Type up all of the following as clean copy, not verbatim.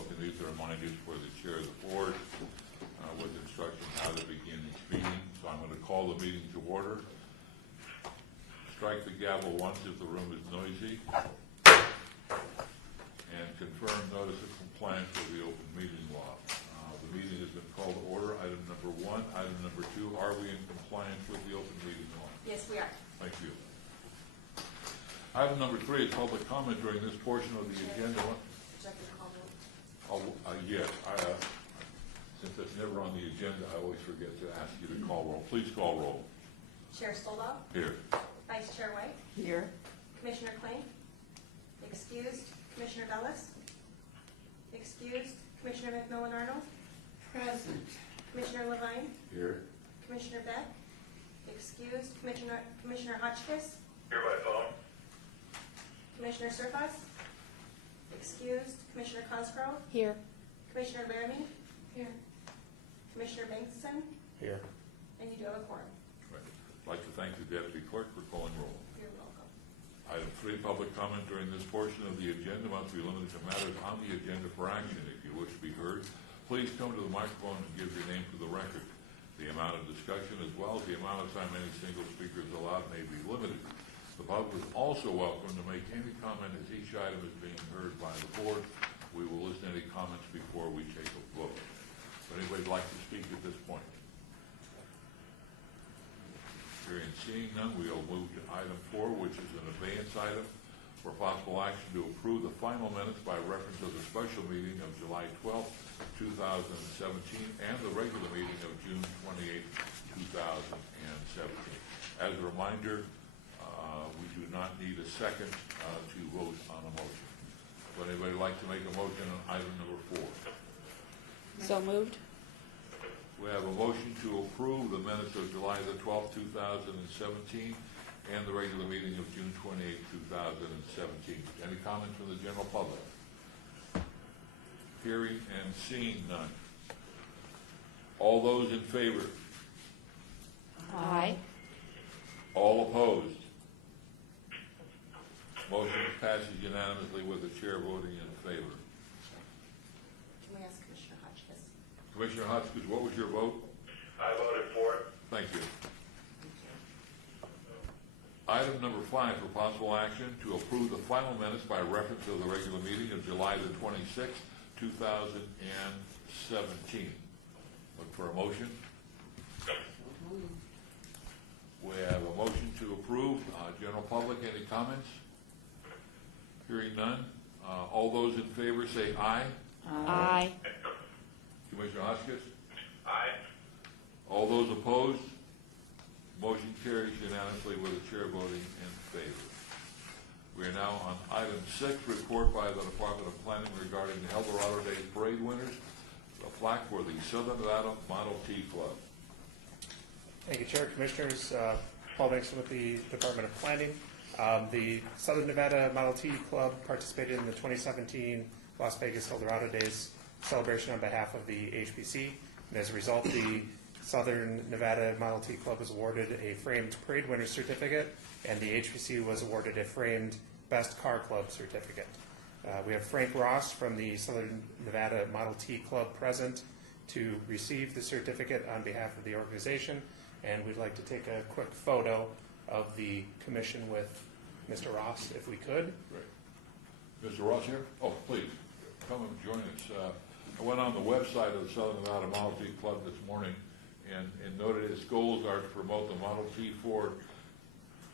book, and these are reminders for the chair of the board with instructions how to begin each meeting. So I'm going to call the meeting to order. Strike the gavel once if the room is noisy, and confirm notice of compliance with the open meeting law. The meeting has been called to order. Item number 1. Item number 2, are we in compliance with the open meeting law? Yes, we are. Thank you. Item number 3 is public comment during this portion of the agenda. Yes, since it's never on the agenda, I always forget to ask you to call roll. Please call roll. Chair Stolba? Here. Vice Chair White? Here. Commissioner Klein? Excused. Commissioner Dulles? Excused. Commissioner McMillan Arnold? Present. Commissioner Levine? Here. Commissioner Beck? Excused. Commissioner Hotchkiss? Here by phone. Commissioner Surface? Excused. Commissioner Cosgrove? Here. Commissioner Laramie? Here. Commissioner Bankson? Here. And you do have a quorum. Right. I'd like to thank the deputy clerk for calling roll. You're welcome. Item 3, public comment during this portion of the agenda must be limited to matters on the agenda for action. If you wish to be heard, please come to the microphone and give your name for the record. The amount of discussion as well as the amount of time any single speaker is allowed may be limited. The public is also welcome to make any comment as each item is being heard by the board. We will listen to any comments before we take a vote. Would anybody like to speak at this point? Hearing and seeing none, we'll move to item 4, which is an abeyance item for possible action to approve the final minutes by reference to the special meeting of July 12th, 2017, and the regular meeting of June 28th, 2017. As a reminder, we do not need a second to vote on a motion. Would anybody like to make a motion on item number 4? So moved. We have a motion to approve the minutes of July the 12th, 2017, and the regular meeting of June 28th, 2017. Any comments from the general public? Hearing and seeing none. All those in favor? Aye. All opposed? Motion passes unanimously with the chair voting in favor. Can we ask Commissioner Hotchkiss? Commissioner Hotchkiss, what was your vote? I voted for it. Thank you. Item number 5 for possible action to approve the final minutes by reference to the regular meeting of July the 26th, 2017. Look for a motion. We have a motion to approve. General public, any comments? Hearing none. All those in favor say aye. Aye. Commissioner Hotchkiss? Aye. All those opposed? Motion carries unanimously with the chair voting in favor. We are now on item 6, report by the Department of Planning regarding the El Dorado Days Parade winners, a plaque for the Southern Nevada Model T Club. Thank you, Chair, Commissioners. Paul Nixon with the Department of Planning. The Southern Nevada Model T Club participated in the 2017 Las Vegas El Dorado Days celebration on behalf of the HPC. And as a result, the Southern Nevada Model T Club was awarded a framed parade winner certificate, and the HPC was awarded a framed Best Car Club certificate. We have Frank Ross from the Southern Nevada Model T Club present to receive the certificate on behalf of the organization, and we'd like to take a quick photo of the commission with Mr. Ross, if we could. Great. Mr. Ross here? Oh, please, come and join us. I went on the website of the Southern Nevada Model T Club this morning and noted its goals are to promote the Model T Ford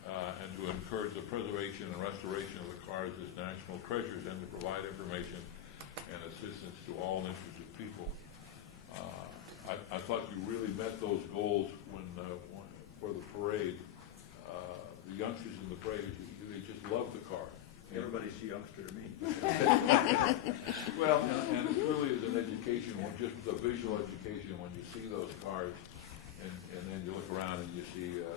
and to encourage the preservation and restoration of the cars as national treasures and to provide information and assistance to all interested people. I thought you really met those goals when for the parade. The youngsters in the parade, they just love the car. Everybody's a youngster to me. Well, and it really is an education, just a visual education when you see those cars, and then you look around and you see a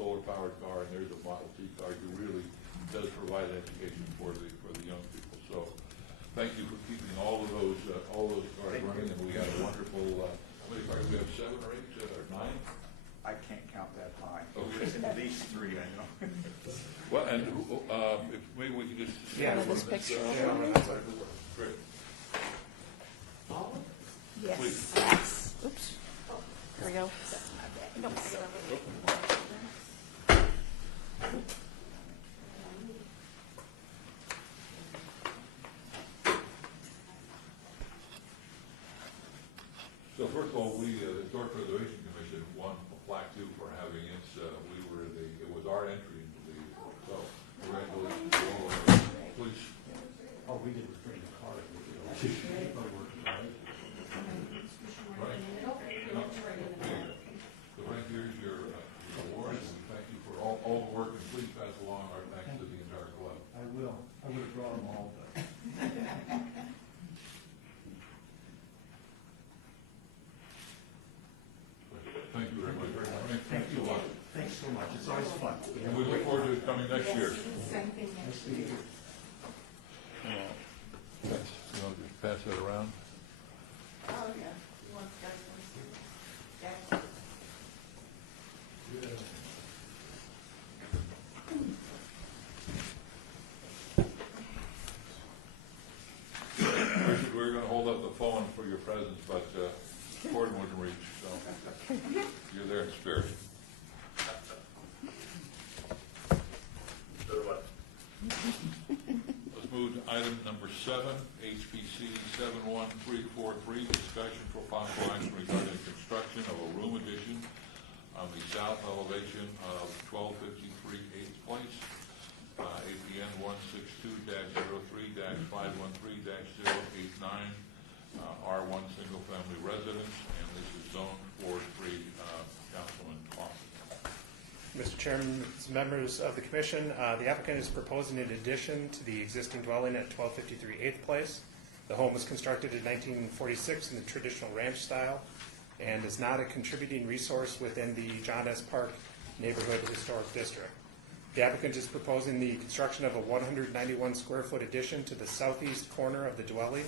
solar-powered car, and there's a Model T car. It really does provide education for the young people. So, thank you for keeping all those cars running, and we had a wonderful. How many cars? We have 7 or 8 or 9. I can't count that high. Okay. At least 3, I know. Well, and if maybe we can just Yeah, this picture. Yeah, Great. we go. Nope. So first of all, we, the Historic Preservation Commission won a plaque too for having its, it was our entry into the, so congratulations to all of us. Please. All we did was bring the car. Right. So right here's your award, and we thank you for all the work, and please pass along our thanks to the entire club. I will. I would have brought them all, but. Thank you very much. Thank you a lot. Thanks so much. It's always fun. And we look forward to it coming next year. Nice to meet you. You want to just pass that around? Oh, yeah. You want to go first? Richard, we were going to hold up the phone for your presence, but Gordon wouldn't reach, so you're there in spirit. So what? Let's move to item number 7, HPC 71343, discussion for possible action regarding construction of a room addition on the south elevation of 1253 8th Place, APN 162-03-513-089, R1 single family residence, and this is zone 4-3, Councilman Clausen. Mr. Chairman, members of the commission, the applicant is proposing an addition to the existing dwelling at 1253 8th Place. The home was constructed in 1946 in the traditional ranch style and is not a contributing resource within the John S. Park Neighborhood Historic District. The applicant is proposing the construction of a 191 square foot addition to the southeast corner of the dwelling.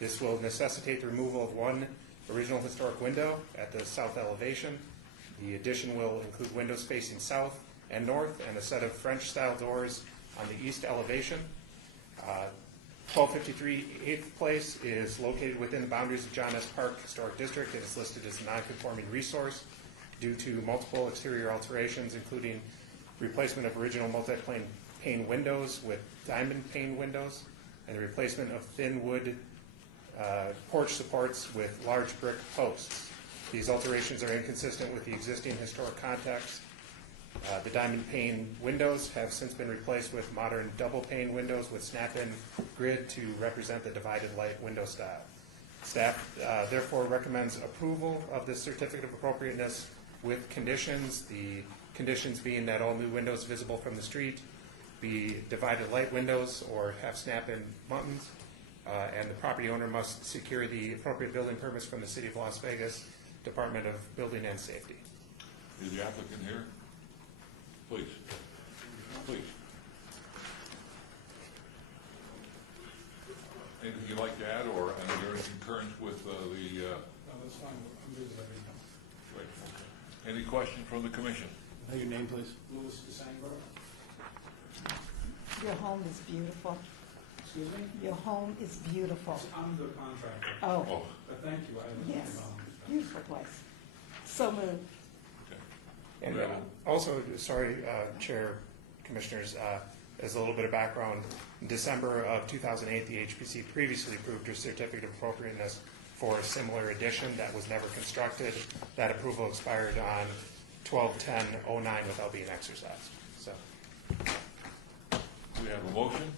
This will necessitate the removal of one original historic window at the south elevation. The addition will include windows facing south and north and a set of French-style doors on the east elevation. 1253 8th Place is located within the boundaries of John S. Park Historic District and is listed as a non-conforming resource due to multiple exterior alterations, including replacement of original multi-pane pane windows with diamond pane windows and the replacement of thin wood porch supports with large brick posts. These alterations are inconsistent with the existing historic context. The diamond pane windows have since been replaced with modern double pane windows with snap-in grid to represent the divided light window style. Staff therefore recommends approval of this certificate of appropriateness with conditions, the conditions being that all new windows visible from the street be divided light windows or have snap-in buttons, and the property owner must secure the appropriate building permits from the City of Las Vegas Department of Building and Safety. Is the applicant here? Please. Please. Anything you'd like to add, or is there any concurrence with the? No, that's fine. I'm good with everything. Great. Any question from the commission? Your name, please. Louis DeSangro. Your home is beautiful. Excuse me? Your home is beautiful. I'm the contractor. Oh, Oh, But thank you. I have yes, beautiful place. So moved. okay. And also, sorry, Chair, Commissioners, as a little bit of background, in December of 2008, the HPC previously approved a certificate of appropriateness for a similar addition that was never constructed. That approval expired on 12/10/09 without being exercised. So, We have a motion.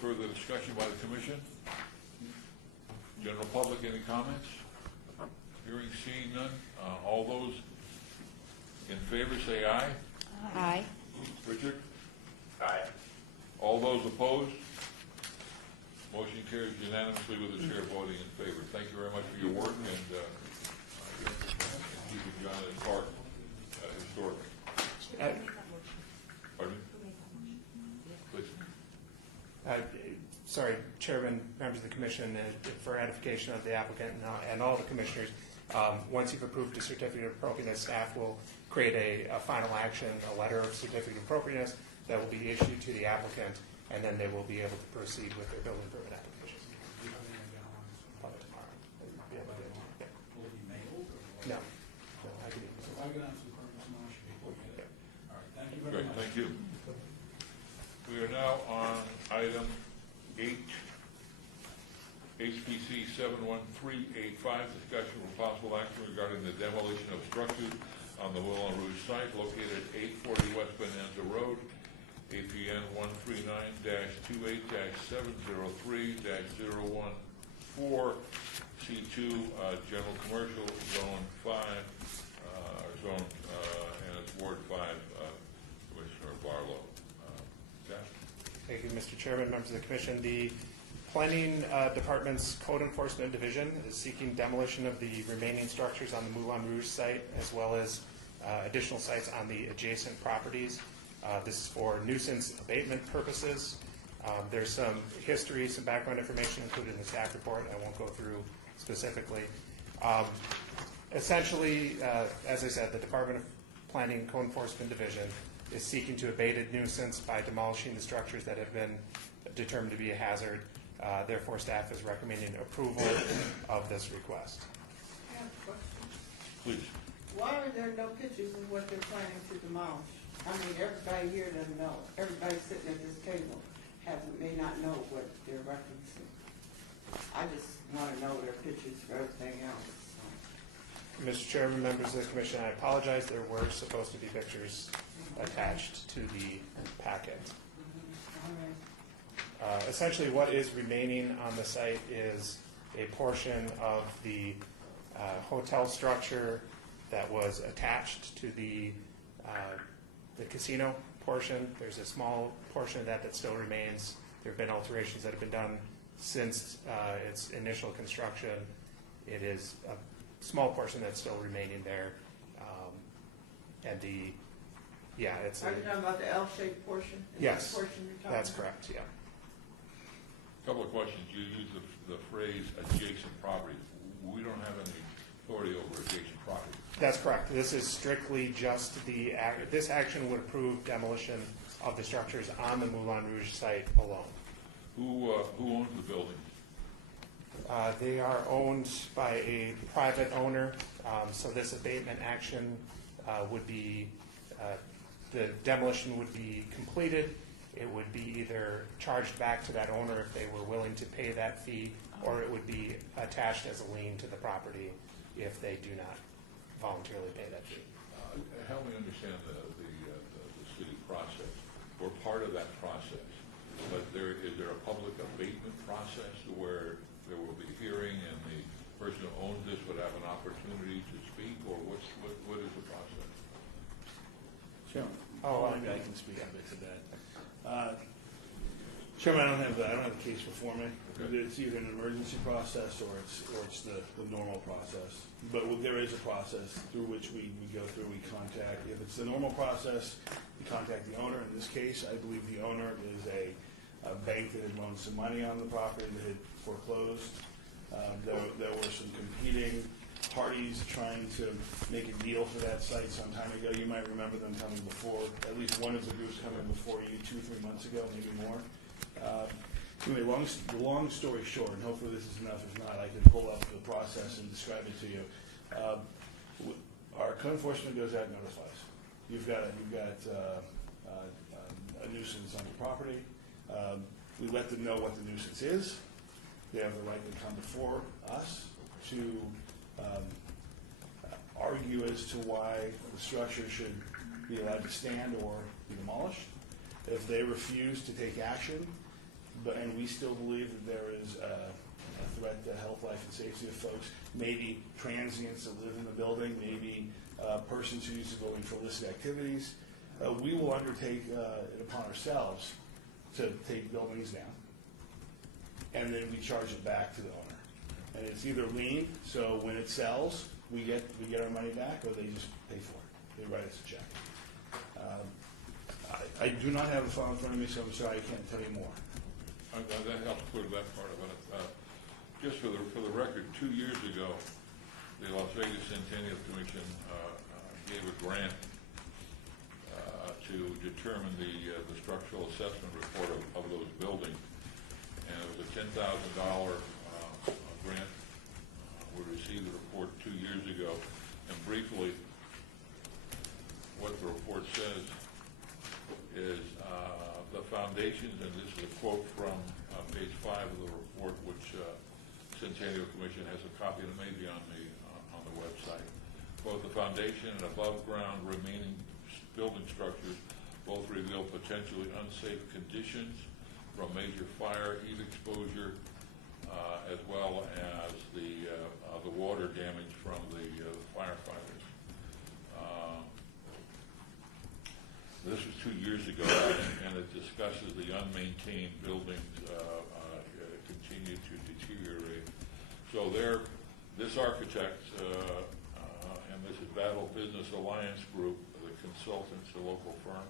Further discussion by the commission? General public, any comments? Hearing, seeing none. All those in favor say aye. Aye. Richard? Aye. All those opposed? Motion carries unanimously with the chair voting in favor. Thank you very much for your work and keeping John S. Park historic. Pardon me? Please. sorry, Chairman, members of the Commission, for edification of the applicant and all the commissioners, once you've approved a certificate of appropriateness, staff will create a final action, a letter of certificate of appropriateness that will be issued to the applicant, and then they will be able to proceed with their building permit application. Probably tomorrow. They'll be able to do it. Will it be mailed or? No. HPC 71385, discussion with possible action regarding the demolition of structures on the Moulin Rouge site located at 840 West Bonanza Road, APN 139-288-703-014, C2, General Commercial, Zone 5, and it's Ward 5, Commissioner Barlow. Jeff? Thank you, Mr. Chairman, members of the commission. The Planning Department's Code Enforcement Division is seeking demolition of the remaining structures on the Moulin Rouge site, as well as additional sites on the adjacent properties. This is for nuisance abatement purposes. There's some history, some background information included in the staff report I won't go through specifically. Essentially, as I said, the Department of Planning Code Enforcement Division is seeking to abate a nuisance by demolishing the structures that have been determined to be a hazard. Therefore, staff is recommending approval of this request. I have a question. Please. Why are there no pictures of what they're planning to demolish? I mean, everybody here doesn't know. Everybody sitting at this table may not know what they're referencing. I just want to know their pictures for everything else. Mr. Chairman, members of the commission, I apologize. There were supposed to be pictures attached to the packet. All right. Essentially, what is remaining on the site is a portion of the hotel structure that was attached to the casino portion. There's a small portion of that that still remains. There have been alterations that have been done since its initial construction. It is a small portion that's still remaining there. And it's Are you talking about the L-shaped portion? Is that Yes, the portion you're talking that's about? correct, yeah. Couple of questions. You use the phrase adjacent property. We don't have any authority over adjacent property. That's correct. This is strictly just this action would approve demolition of the structures on the Moulin Rouge site alone. Who owns the building? They are owned by a private owner, so this abatement action would be, the demolition would be completed. It would be either charged back to that owner if they were willing to pay that fee, or it would be attached as a lien to the property if they do not voluntarily pay that fee. Help me understand the city process. We're part of that process, but is there a public abatement process where there will be hearing and the person who owns this would have an opportunity to speak, or what is the process? Chairman, maybe I can speak a bit to that. Chairman, I don't have the case before me. Okay. It's either an emergency process or it's the normal process. But there is a process through which we go through. We contact. If it's the normal process, we contact the owner. In this case, I believe the owner is a bank that had loaned some money on the property that had foreclosed. There were some competing parties trying to make a deal for that site some time ago. You might remember them coming before, at least one of the groups coming before you 2-3 months ago, maybe more. Anyway, long story short, and hopefully this is enough. If not, I can pull up the process and describe it to you. Our code enforcement goes out and notifies. You've got a nuisance on the property. We let them know what the nuisance is. They have the right to come before us to argue as to why the structure should be allowed to stand or be demolished. If they refuse to take action, and we still believe that there is a threat to health, life, and safety of folks, maybe transients that live in the building, maybe persons who use the building for illicit activities, we will undertake it upon ourselves to take buildings down, and then we charge it back to the owner. And it's either lien, so when it sells, we get our money back, or they just pay for it. They write us a check. I do not have a file in front of me, so I'm sorry I can't tell you more. That helps clear that part of it. Just for the record, 2 years ago, the Las Vegas Centennial Commission gave a grant to determine the structural assessment report of those buildings, and it was a $10,000 grant. We received the report 2 years ago, and briefly, what the report says is the foundations, and this is a quote from page 5 of the report, which Centennial Commission has a copy that may be on the website. Both the foundation and above-ground remaining building structures both reveal potentially unsafe conditions from major fire, heat exposure, as well as the water damage from the firefighters. This was 2 years ago, and it discusses the unmaintained buildings continue to deteriorate. So this architect, and this is Battle Business Alliance Group, the consultants, the local firm,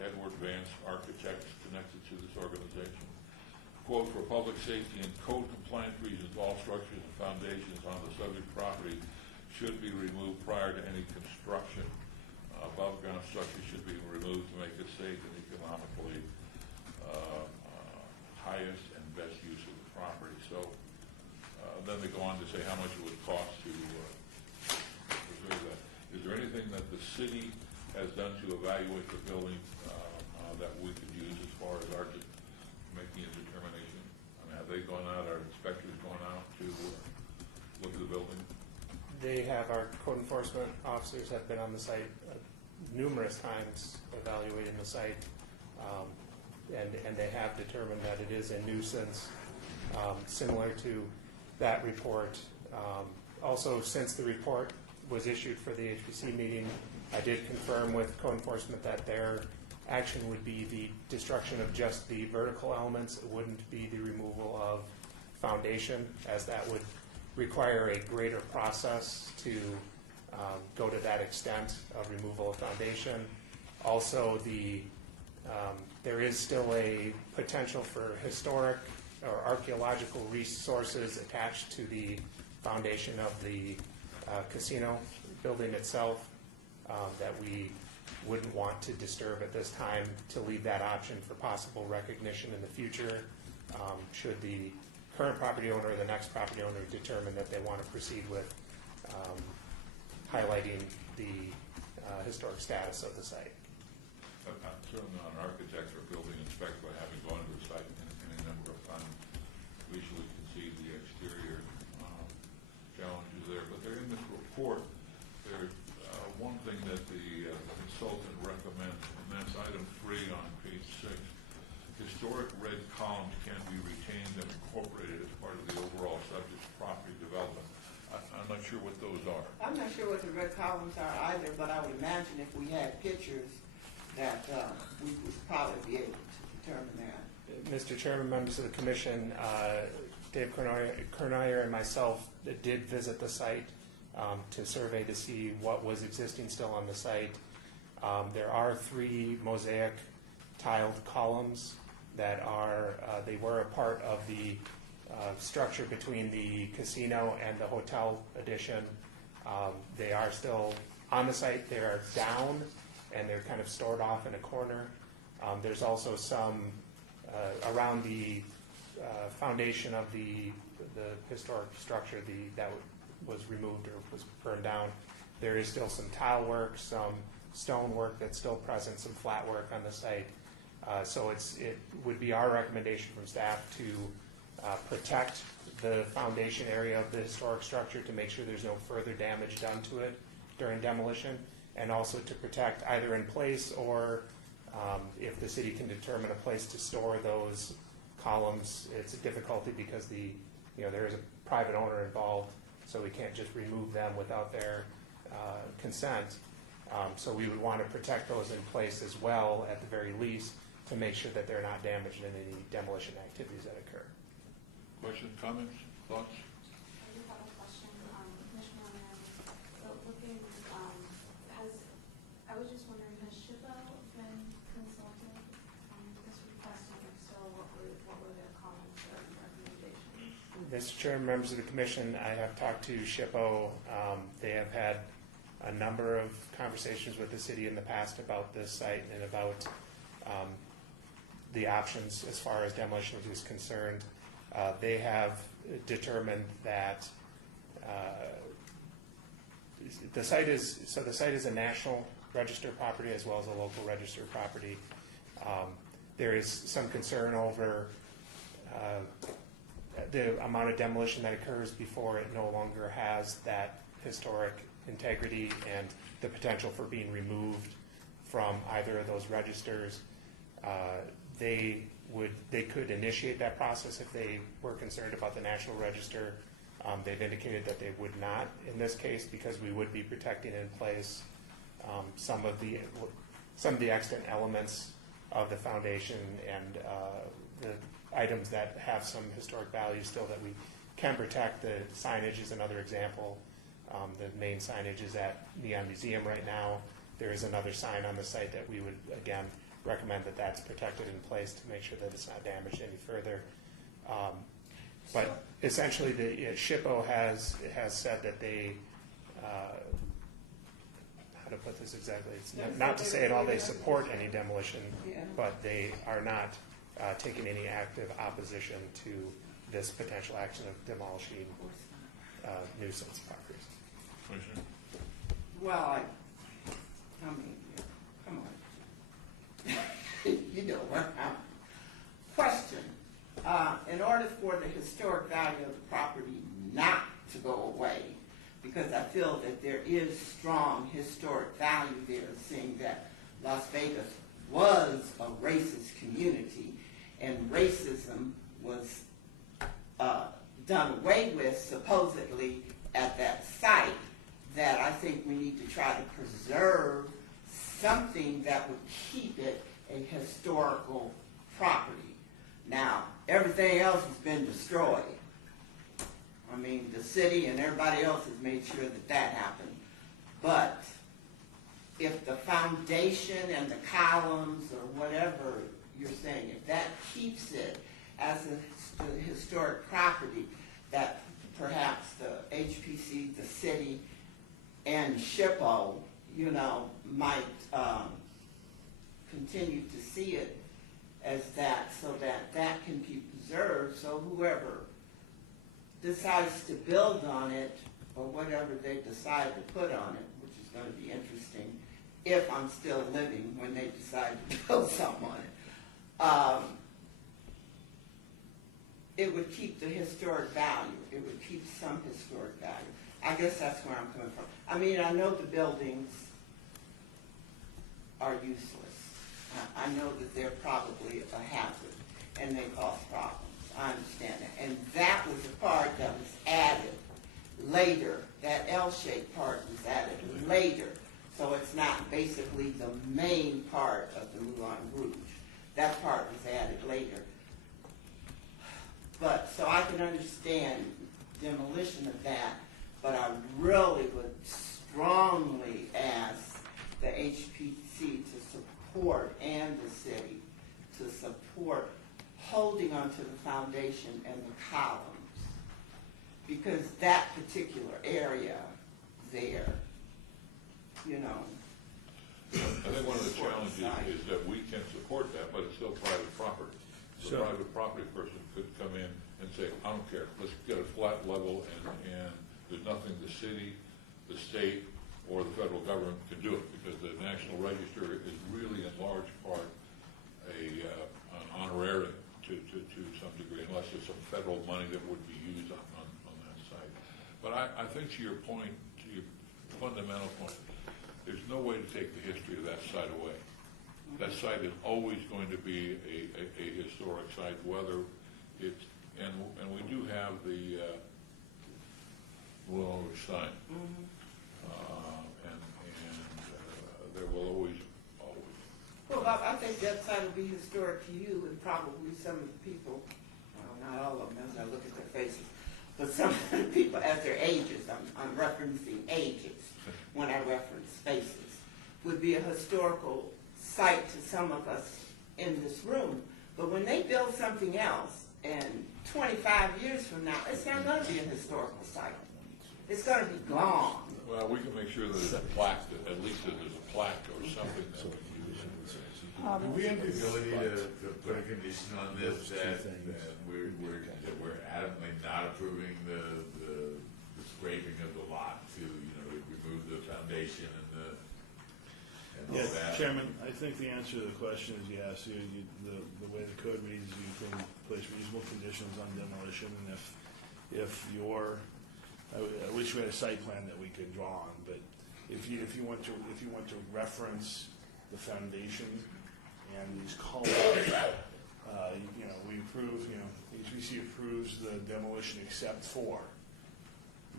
Edward Vance Architects connected to this organization. Quote, for public safety and code compliance reasons, all structures and foundations on the subject property should be removed prior to any construction. Above ground structures should be removed to make it safe and economically highest and best use of the property. So then they go on to say how much it would cost to preserve that. Is there anything that the city has done to evaluate the building that we could use as far as our making a determination? I mean, have they gone out, our inspectors gone out to look at the building? They have, our code enforcement officers have been on the site numerous times evaluating the site, and they have determined that it is a nuisance, similar to that report. Also, since the report was issued for the HPC meeting, I did confirm with code enforcement that their action would be the destruction of just the vertical elements. It wouldn't be the removal of foundation, as that would require a greater process to go to that extent of removal of foundation. Also, there is still a potential for historic or archaeological resources attached to the foundation of the casino building itself that we wouldn't want to disturb at this time, to leave that option for possible recognition in the future should the current property owner or the next property owner determine that they want to proceed with highlighting the historic status of the site. I'm certainly not an architect or building inspector, but having gone to the site any number of times, visually can see the exterior challenges there. But they're in this report. There's one thing that the consultant recommends, and that's item 3 on page 6. Historic red columns can be retained and incorporated as part of the overall subject's property development. I'm not sure what those are. I'm not sure what the red columns are either, but I would imagine if we had pictures that we would probably be able to determine that. Mr. Chairman, members of the commission, Dave Kerneyer and myself did visit the site to survey to see what was existing still on the site. There are 3 mosaic tiled columns that are, they were a part of the structure between the casino and the hotel addition. They are still on the site. They are down and they're kind of stored off in a corner. There's also some around the foundation of the historic structure that was removed or was burned down. There is still some tile work, some stone work that's still present, some flat work on the site. So it would be our recommendation from staff to protect the foundation area of the historic structure to make sure there's no further damage done to it during demolition, and also to protect either in place or if the city can determine a place to store those columns. It's a difficulty because there is a private owner involved, so we can't just remove them without their consent. So we would want to protect those in place as well, at the very least, to make sure that they're not damaged in any demolition activities that occur. Questions, comments, thoughts? I do have a question, Commissioner O'Meara. So looking, I was just wondering, has SHPO been consulted on this request, and if so, what were their comments or recommendations? Mr. Chairman, members of the commission, I have talked to SHPO. They have had a number of conversations with the city in the past about this site and about the options as far as demolition is concerned. They have determined that the site is a national register property as well as a local register property. There is some concern over the amount of demolition that occurs before it no longer has that historic integrity and the potential for being removed from either of those registers. They could initiate that process if they were concerned about the National Register. They've indicated that they would not in this case because we would be protecting in place some of the extant elements of the foundation and the items that have some historic value still that we can protect. The signage is another example. The main signage is at Neon Museum right now. There is another sign on the site that we would, again, recommend that that's protected in place to make sure that it's not damaged any further. But essentially, the SHPO has said that they, how to put this exactly, it's not to say at all they support any demolition, but they are not taking any active opposition to this potential action of demolishing nuisance properties. Commissioner? Well, I mean, come on. You know what? Question. In order for the historic value of the property not to go away, because I feel that there is strong historic value there, seeing that Las Vegas was a racist community and racism was done away with supposedly at that site, that I think we need to try to preserve something that would keep it a historical property. Now, everything else has been destroyed. I mean, the city and everybody else has made sure that that happened. But if the foundation and the columns or whatever you're saying, if that keeps it as a historic property, that perhaps the HPC, the city, and SHPO, might continue to see it as that, so that that can be preserved, so whoever decides to build on it, or whatever they decide to put on it, which is going to be interesting, if I'm still living when they decide to build something on it, it would keep the historic value. It would keep some historic value. I guess that's where I'm coming from. I mean, I know the buildings are useless. I know that they're probably a hazard and they cause problems. I understand that. And that was the part that was added later. That L-shaped part was added later. So it's not basically the main part of the Moulin Rouge. That part was added later. But, so I can understand demolition of that, but I really would strongly ask the HPC to support, and the city, to support holding onto the foundation and the columns. Because that particular area there, I think one of the challenges is that we can support that, but it's still private property. The private property person could come in and say, I don't care, let's get a flat level, and there's nothing the city, the state, or the federal government can do it, because the National Register is really in large part an honorarium to some degree, unless there's some federal money that would be used on that site. But I think to your point, to your fundamental point, there's no way to take the history of that site away. That site is always going to be a historic site, whether it's, and we do have the Moulin Rouge sign. There will always. Well, I think that site will be historic to you and probably some of the people, well, not all of them as I look at their faces, but some of the people at their ages, I'm referencing ages when I reference spaces, would be a historical site to some of us in this room. But when they build something else, and 25 years from now, it's not going to be a historical site. It's going to be gone. Well, we can make sure that there's a plaque, that at least that there's a plaque or something that we can use. Do we have the ability to put a condition on this that we're adamantly not approving the scraping of the lot to, remove the foundation and all Yeah, that. Chairman, I think the answer to the question is yes. The way the code reads, you can place reasonable conditions on demolition, and if you're, I wish we had a site plan that we could draw on, but if you want to reference the foundation and these columns, we approve, HBC approves the demolition except for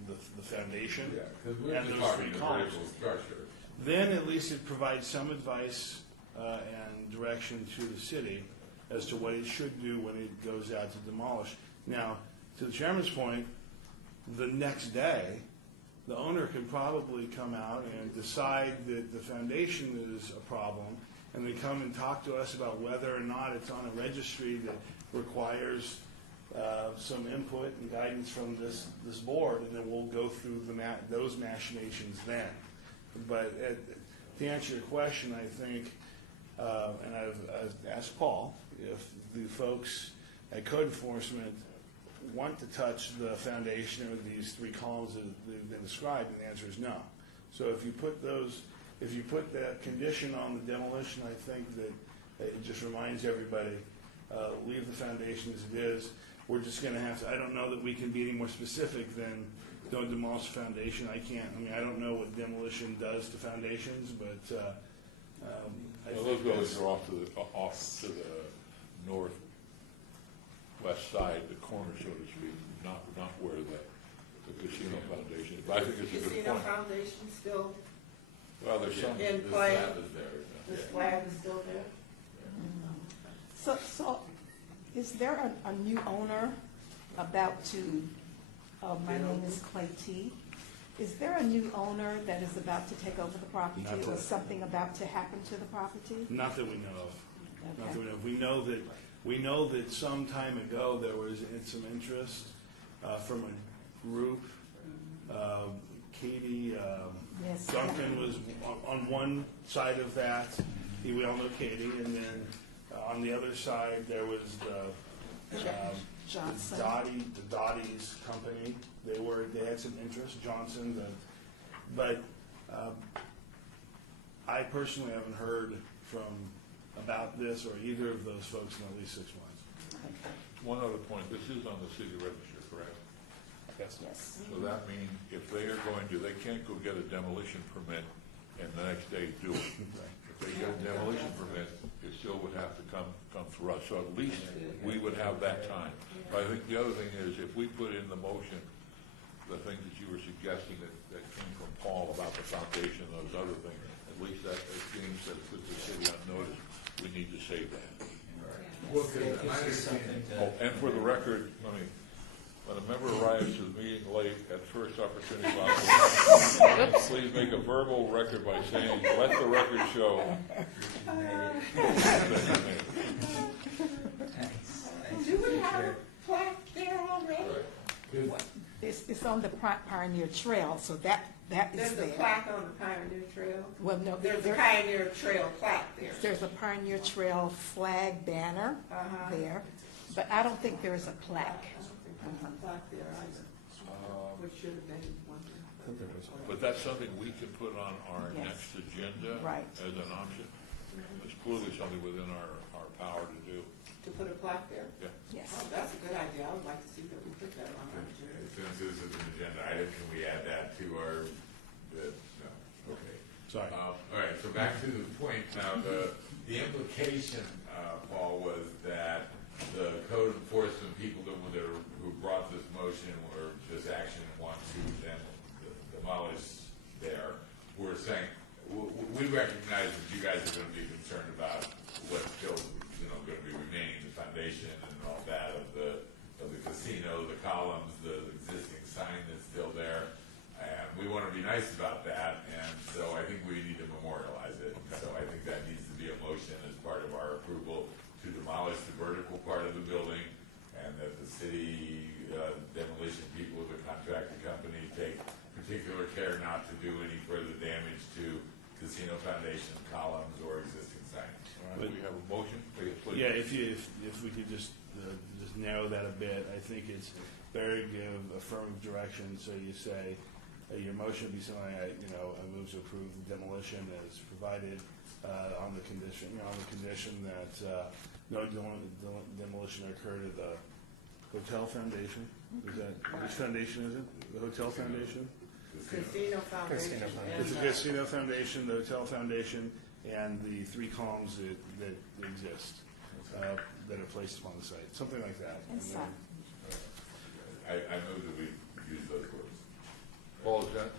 the foundation. Yeah, because we're and just those talking three the columns. vertical structure. Then at least it provides some advice and direction to the city as to what it should do when it goes out to demolish. Now, to the chairman's point, the next day, the owner can probably come out and decide that the foundation is a problem, and they come and talk to us about whether or not it's on a registry that requires some input and guidance from this board, and then we'll go through those machinations then. But to answer your question, I think, and I've asked Paul, if the folks at Code Enforcement want to touch the foundation or these three columns that have been described, and the answer is no. So if you put that condition on the demolition, I think that it just reminds everybody, leave the foundation as it is. We're just going to have to, I don't know that we can be any more specific than don't demolish the foundation. I don't know what demolition does to foundations, but I Well, those think buildings that's, are off to the northwest side, the corner, so to speak, not where the casino foundation is. But I think it's a good Casino point. foundation still, Well, there's some, in The play, slab is there. the slab is still there? So is there a new owner about to, my name is Clay T. Is there a new owner that is about to take over the property, Not or that- something about to happen to the property? not that we know of. Not that Okay. we know. We know that some time ago there was some interest from a group. Katie Yes. Duncan was on one side of that. We all know Katie, and then on the other side there was Johnson. the Dottie's company. They had some interest. Johnson, but I personally haven't heard about this or either of those folks in at least 6 months. one other point, this is on the city register, correct? Yes. Yes. So that means if they are going to, they can't go get a demolition permit and the next day do it. If they get a demolition permit, it still would have to come through us. So at least we would have that time. But I think the other thing is, if we put in the motion the things that you were suggesting that came from Paul about the foundation and those other things, at least that, as James said, puts the city on notice, we need to say that. Well, my understanding, Oh, and for the record, when a member arrives to the meeting late at first opportunity possible, please make a verbal record by saying, let the record show. Do we have a plaque there already? It's on the Pioneer Trail, so that is There's a there. plaque on the Pioneer Trail. Well, no, There's a Pioneer Trail plaque there. there's a Pioneer Trail flag banner Uh-huh. there, but I don't think there's a plaque. I don't think there's a plaque there either, which should have been one. But that's something we can put on our Yes. next agenda Right. as an option. It's clearly something within our power to do. To put a plaque there? Yeah. Yes. Oh, that's a good idea. I would like to see that we put that on our agenda. since this is an agenda item, can we add that to our, no, okay. Sorry. All right, so back to the point now, the implication, Paul, was that the code enforcement people who brought this motion or this action and want to then demolish there, were saying, we recognize that you guys are gonna be concerned about what's still, gonna be remaining, the foundation and all that of the casino, the columns, the existing sign that's still there. And we wanna be nice about that, and so I think we need to memorialize it. So I think that needs to be a motion as part of our approval to demolish the vertical part of the building, and that the city demolition people, the contracting company, take particular care not to do any further damage to casino foundation columns or existing signs. All right, we have a motion, please. Yeah, if we could just narrow that a bit, I think it's better to give affirmative direction, so you say, your motion would be something, I move to approve the demolition as provided, on the condition, that, no demolition occurred at the hotel foundation. Is that, which foundation is it? The hotel foundation? Casino Foundation. Casino Foundation. It's the Casino Foundation, the Hotel Foundation, and the 3 columns that exist, that are placed upon the site, something like that. And then- so- I move that we use those words. Paul, is there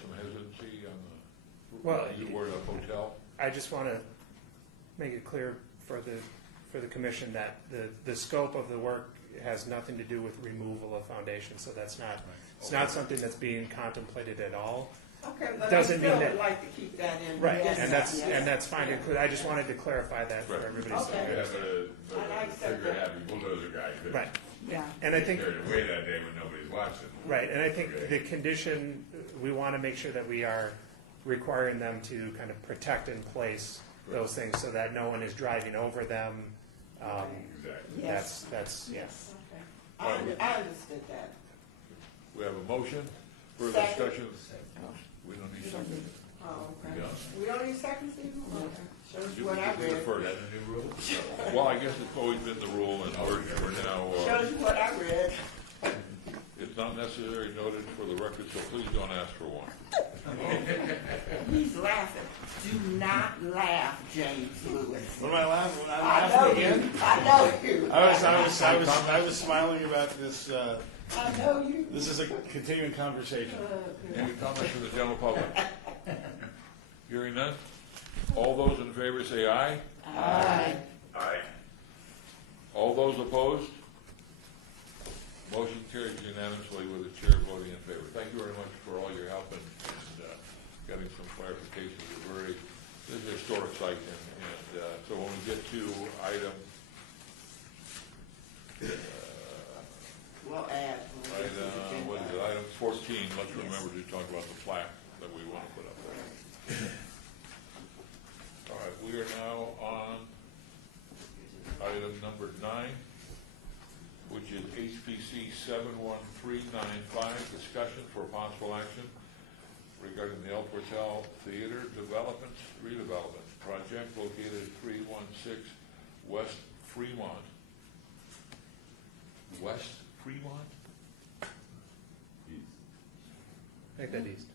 some hesitancy on the, Well, the word of hotel? I just want to make it clear for the commission that the scope of the work has nothing to do with removal of foundation, so that's not, it's not something that's being contemplated at all. Okay, but I Doesn't still mean would that- like to keep that in. Right, this and that's, side. and that's fine, to include. I just wanted to clarify that for Right. everybody's Okay. Yeah, sake. but I a accept trigger that. happy bulldozer guy could Right, Yeah. and I think, carried away that day when nobody's watching. right, and I think Okay. the condition, we want to make sure that we are requiring them to kind of protect in place those things so that no one is driving over them. Exactly. Yes. That's, yeah. Yes. Okay. I understood that. We have a motion for Second. discussion. We don't need second. Oh, okay. Yeah. We don't need seconds even? Okay. Shows you You what I you read. prefer Is that? that a new rule? Well, I guess it's always been the rule, and we're now, Shows you what I read. it's not necessarily noted for the record, so please don't ask for one. He's laughing. Do not laugh, James Lewis. What am I laughing? I'm I know laughing you. again? I know you. I was smiling about this, I know you. this is a continuing conversation. Any comments from the general public? Hearing none? All those in favor say aye. Aye. Aye. All those opposed? Motion carries unanimously with the chair voting in favor. Thank you very much for all your help and getting some clarification. This is a historic site, and so when we get to item, We'll add. when we get to the agenda. what is it, item 14, let's remember to talk about the plaque that we want to put up there. All right, we are now on item number 9, which is HPC 71395, discussion for possible action regarding the El Portal Theater redevelopment project located at 316 West Fremont. West Fremont? Make that east.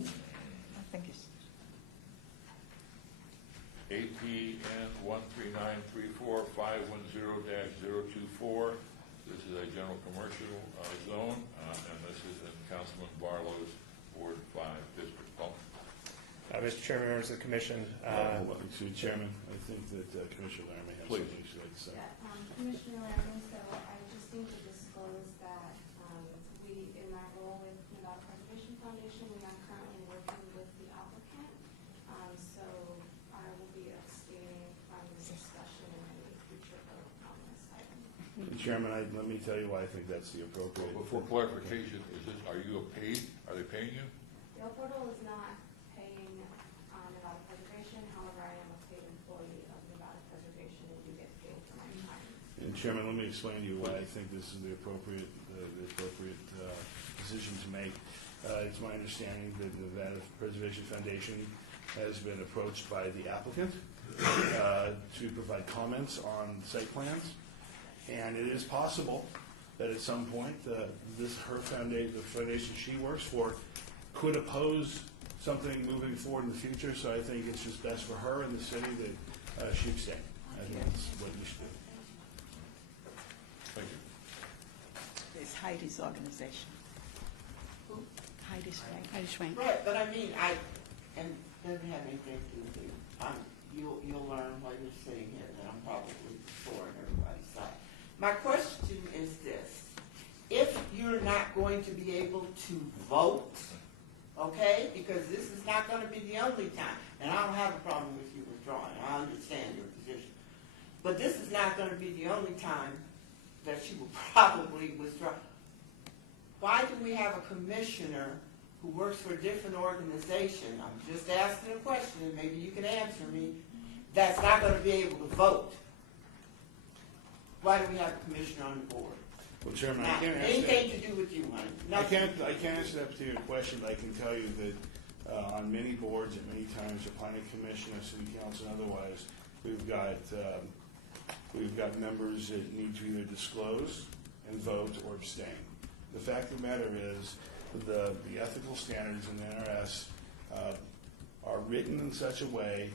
I think it's, APN 13934-510-024. This is a general commercial zone, and this is in Councilman Barlow's Ward 5 district. Paul? Mr. Chairman, members of the commission, Excuse me, Chairman, I think that Commissioner Laramie has Please. something she'd like to say. Commissioner Laramie, so I just need to disclose that we, in my role with Nevada Preservation Foundation, we are currently working with the applicant. So I will be abstaining from the discussion and any future vote on this item. Chairman, let me tell you why I think that's the appropriate. For clarification, are they paying you? The El Portal is not paying Nevada Preservation, however, I am a paid employee of Nevada Preservation and do get paid for my time. And Chairman, let me explain to you why I think this is the appropriate decision to make. It's my understanding that the Nevada Preservation Foundation has been approached by the applicant to provide comments on site plans. And it is possible that at some point, the foundation she works for could oppose something moving forward in the future. So I think it's just best for her and the city that she abstain. I think that's what we should do. Thank you. it's Heidi's organization. Who? Heidi Schwank. I just went. Right, but I mean, and it doesn't have anything to do with you. You'll learn while you're sitting here that I'm probably for everybody's side. My question is this: if you're not going to be able to vote, okay, because this is not going to be the only time, and I don't have a problem with you withdrawing. I understand your position, but this is not going to be the only time that you will probably withdraw. Why do we have a commissioner who works for a different organization? I'm just asking a question, and maybe you can answer me. That's not going to be able to vote. Why do we have a commissioner on the board? Well, Chairman, I Not can't answer that. anything to do with you, honey. I Nothing. can't answer that particular question, but I can tell you that on many boards at many times, the planning commission, the city council, and otherwise, we've got members that need to either disclose and vote or abstain. The fact of the matter is, the ethical standards in the NRS are written in such a way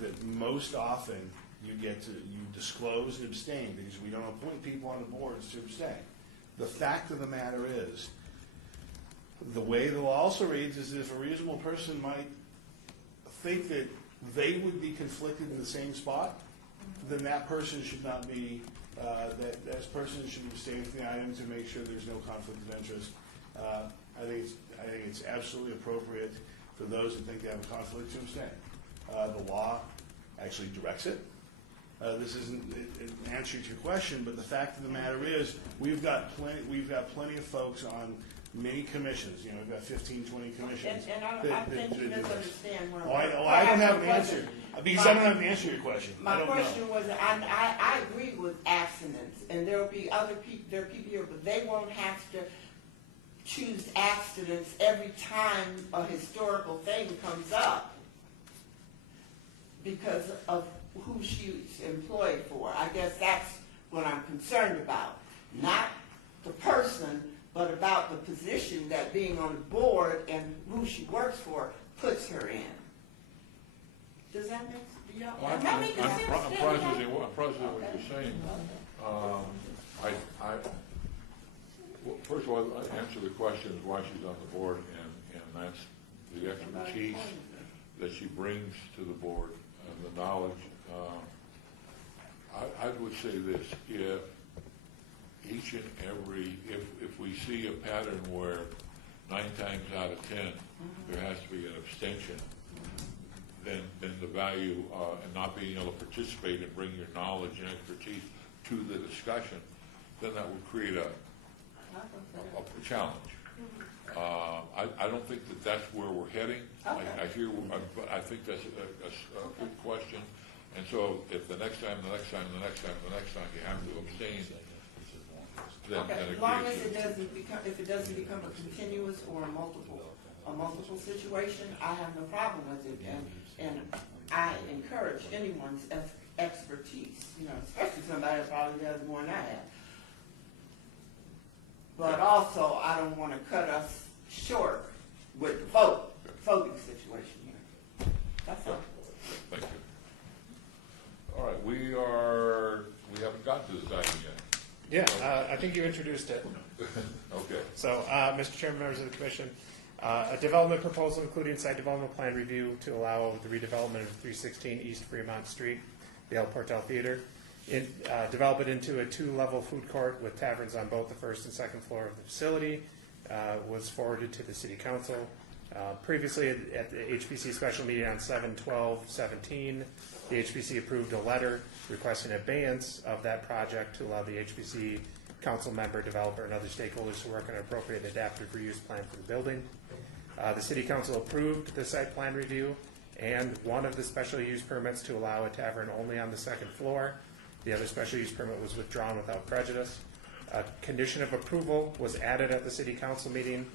that most often you disclose and abstain, because we don't appoint people on the boards to abstain. The fact of the matter is, the way the law also reads is if a reasonable person might think that they would be conflicted in the same spot, then that person should not be, that person should abstain from the item to make sure there's no conflict of interest. I think it's absolutely appropriate for those that think they have a conflict to abstain. The law actually directs it. This isn't an answer to your question, but the fact of the matter is, we've got plenty of folks on many commissions. You know, we've got 15, 20 commissions. And I think you misunderstand what I'm. I don't have an answer, because I don't have an answer to your question. I My don't know. question was, I agree with abstinence, and there will be other people, there are people here, but they won't have to choose abstinence every time a historical thing comes up because of who she's employed for. I guess that's what I'm concerned about. Not the person, but about the position that being on the board and who she works for puts her in. Does that make sense? I'm processing what you're saying. Well, first of all, I answer the question is why she's on the board, and that's the expertise that she brings to the board and the knowledge. I would say this: if each and every, if we see a pattern where 9 times out of 10 there has to be an abstention, then the value in not being able to participate and bring your knowledge and expertise to the discussion, then that would create a challenge. I don't think that that's where we're heading. I hear, but I think that's a good question. And so if the next time you have to abstain, then Okay, as long as it doesn't become, if it doesn't become a continuous or a multiple situation, I have no problem with it, and I encourage anyone's expertise, you know, especially somebody that probably does more than I have. But also, I don't want to cut us short with the voting situation here. That's all. Thank you. All right, we haven't gotten to this item yet. Yeah, I think you introduced it. Okay. So, Mr. Chairman, members of the commission, a development proposal including site development plan review to allow the redevelopment of 316 East Fremont Street, the El Portal Theater. Develop it into a 2-level food court with taverns on both the first and second floor of the facility. Was forwarded to the City Council. Previously at the HPC special meeting on 7/12/17, the HPC approved a letter requesting abeyance of that project to allow the HPC council member, developer, and other stakeholders to work on an appropriate adaptive reuse plan for the building. The City Council approved the site plan review and one of the special use permits to allow a tavern only on the second floor. The other special use permit was withdrawn without prejudice. A condition of approval was added at the City Council meeting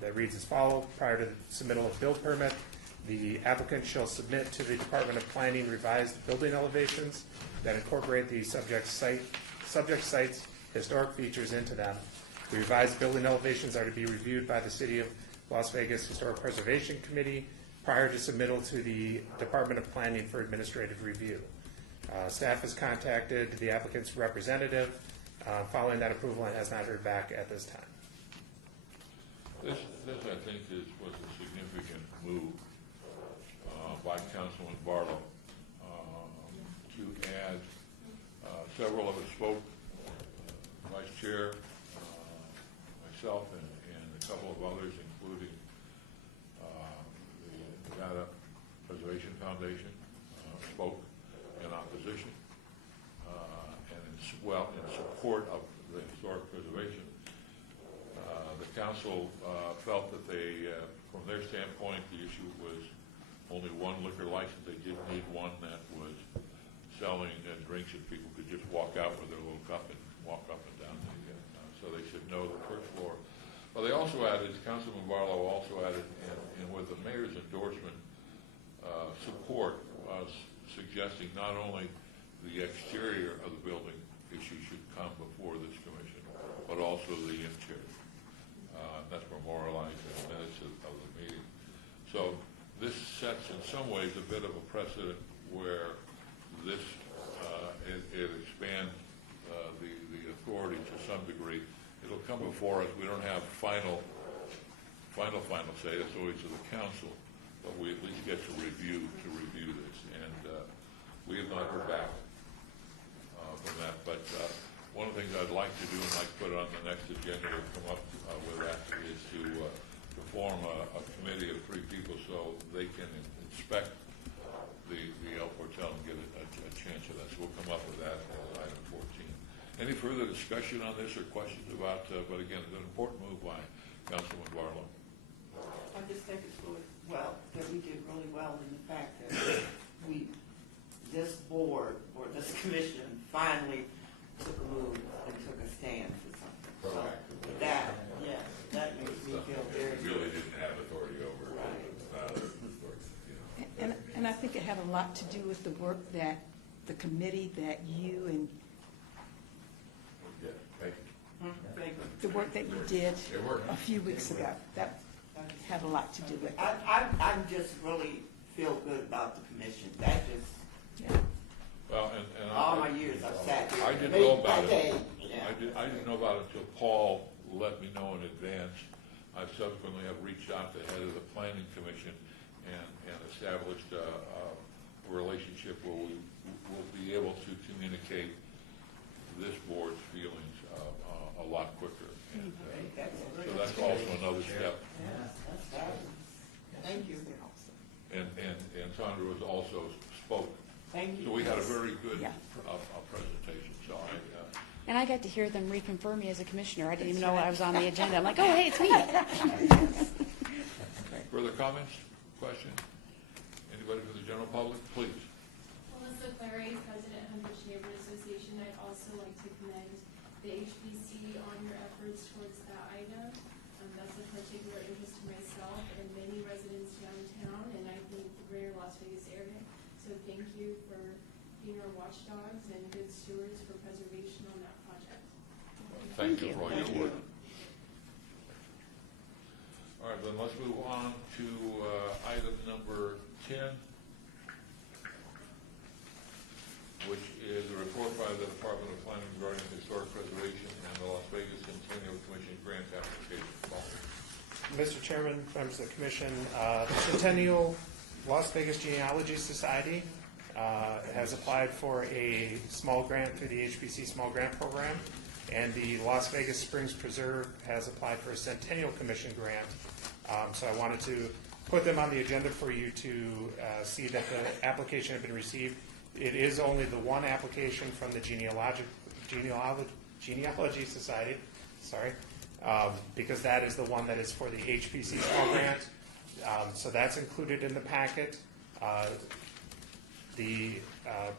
that reads as follows. Prior to the submittal of build permit, the applicant shall submit to the Department of Planning revised building elevations that incorporate the subject site's historic features into them. The revised building elevations are to be reviewed by the City of Las Vegas Historic Preservation Committee prior to submittal to the Department of Planning for administrative review. Staff has contacted the applicant's representative following that approval and has not heard back at this time. This I think was a significant move by Councilman Barlow to add several of us spoke, Vice Chair, myself, and a couple of others, including the Nevada Preservation Foundation, spoke in opposition and in support of the historic preservation. The council felt that they, from their standpoint, the issue was only one liquor license. They didn't need one that was selling drinks and people could just walk out with their little cup and walk up and down the so they should know the first floor. But they also added, Councilman Barlow also added, and with the mayor's endorsement, support, suggesting not only the exterior of the building issue should come before this commission, but also the interior. That's memorialized in the minutes of the meeting. So this sets in some ways a bit of a precedent where this, it expands the authority to some degree. It'll come before us. We don't have final say. It's always to the council, but we at least get to review this. And we have not heard back from that. But one of the things I'd like to do, and like put it on the next agenda, we'll come up with that, is to form a committee of 3 people so they can inspect the El Portal and get a chance of that. So we'll come up with that as item 14. Any further discussion on this or questions about, but again, it's an important move by Councilman Barlow. I just think it's really well, that we did really well in the fact that this board, or this commission, finally took a move and took a stand for something. So that makes me feel very It really didn't have authority over it. And I think it had a lot to do with the work that the committee that you and Yeah, thank you. the work that you did It worked. a few weeks ago. That had a lot to do with it. I just really feel good about the commission. That just, Yeah. Well, and all my years I've sat here. I didn't know about Day it. by day, yeah. I didn't know about it until Paul let me know in advance. I subsequently have reached out to the head of the planning commission and established a relationship where we will be able to communicate this board's feelings a lot quicker. And, so that's also another step. That's fabulous. Thank you. And Sandra was also spoke. Thank you. So we had a very good Yeah. presentation. So And I got to hear them reconfirm me as a commissioner. I didn't even know I was on the agenda. I'm like, oh, hey, it's me. further comments, questions? Anybody from the general public, please? Melissa Clary, President, Hundredth Neighborhood Association. I'd also like to commend the HBC on your efforts towards that item. That's of particular interest to myself and many residents downtown, and I think the greater Las Vegas area. So thank you for being our watchdogs and good stewards for preservation on that project. Thank you you. for all your work. All right, then let's move on to item number 10, which is a report by the Department of Planning regarding historic preservation and the Las Vegas Centennial Commission grant application. Paul. Mr. Chairman, members of the commission, the Centennial Las Vegas Genealogy Society has applied for a small grant through the HBC Small Grant Program, and the Las Vegas Springs Preserve has applied for a Centennial Commission grant. So I wanted to put them on the agenda for you to see that the application had been received. It is only the one application from the Genealogy Society, because that is the one that is for the HPC small grant. So that's included in the packet. The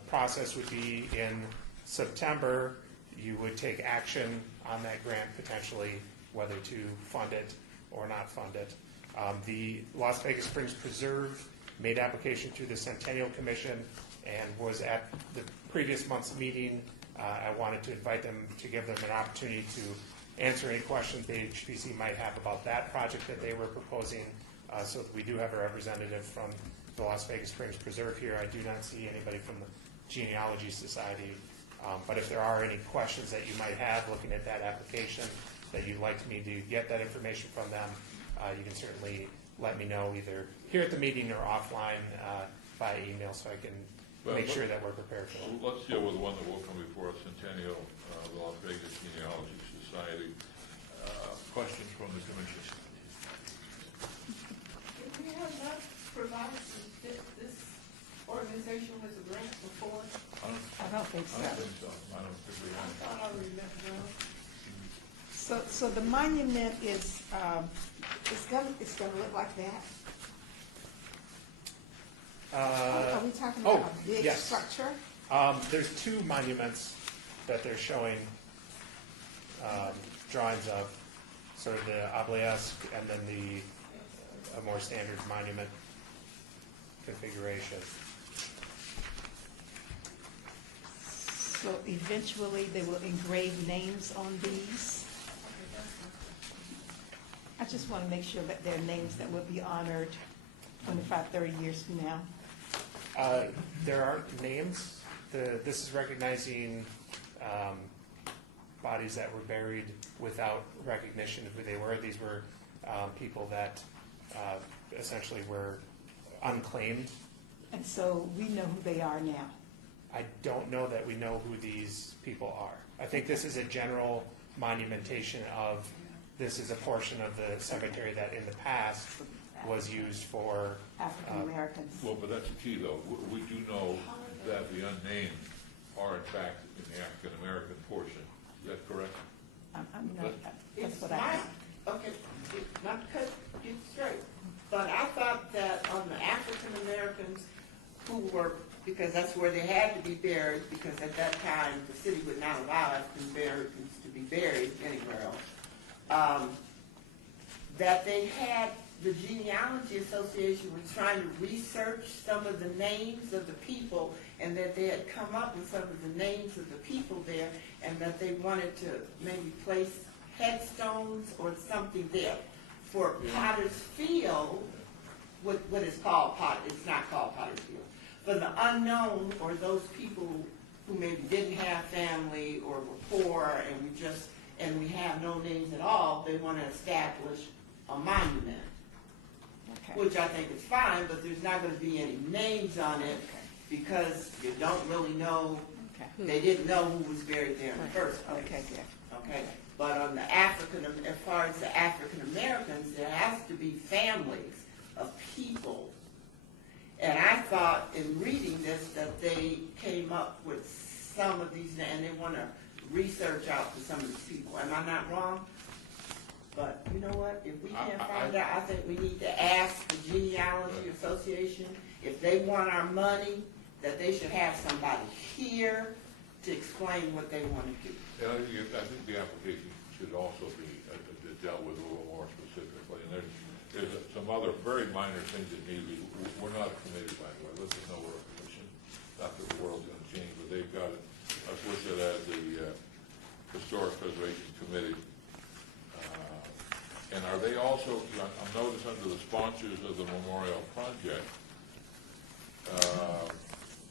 process would be in September. You would take action on that grant, potentially whether to fund it or not fund it. The Las Vegas Springs Preserve made application to the Centennial Commission and was at the previous month's meeting. I wanted to invite them to give them an opportunity to answer any questions the HPC might have about that project that they were proposing. So we do have a representative from the Las Vegas Springs Preserve here. I do not see anybody from the Genealogy Society. But if there are any questions that you might have looking at that application that you'd like me to get that information from them, you can certainly let me know either here at the meeting or offline by email so I can make sure that we're prepared for it. Let's deal with the one that will come before us, Centennial, the Las Vegas Genealogy Society. Questions from the commission? We have not provided this organization with a grant before. I don't think I don't so. think so. I don't think we I have. thought I remember. So the monument is, it's gonna look like that? Are we talking about a big yes. structure? There's two monuments that they're showing drawings of sort of the obelisk and then a more standard monument configuration. So eventually they will engrave names on these? I just want to make sure that they're names that will be honored 25, 30 years from now. There aren't names. This is recognizing bodies that were buried without recognition of who they were. These were people that essentially were unclaimed. And so we know who they are now. I don't know that we know who these people are. I think this is a general monumentation of, this is a portion of the cemetery that in the past was used for African Americans. Well, but that's the key, though. We do know that the unnamed are in fact in the African American portion. Is that correct? That's what I. Okay, not to cut you straight, but I thought that on the African Americans who were, because that's where they had to be buried, because at that time the city would not allow African Americans to be buried anywhere else, that they had, the Genealogy Association was trying to research some of the names of the people, and that they had come up with some of the names of the people there, and that they wanted to maybe place headstones or something there. For Potter's Field, what is called it's not called Potter's Field. For the unknown, or those people who maybe didn't have family or were poor, and we have no names at all, they want to establish a monument. Okay. Which I think is fine, but there's not going to be any names on it because you don't really know. Okay. They didn't know who was buried there in the first place. Okay, yeah. Okay, but on the as far as the African Americans, there has to be families of people. And I thought in reading this that they came up with some of these, and they want to research out for some of these people. Am I not wrong? But you know what? If we can't find out, I think we need to ask the Genealogy Association if they want our money, that they should have somebody here to explain what they want to do. And I think the application should also be dealt with a little more specifically. And there's some other very minor things that need to be, we're not a committee, by the way. Let's just know we're a commission. Not that the world's going to change, but they've got us listed as the Historic Preservation Committee. And are they also, I notice under the sponsors of the memorial project,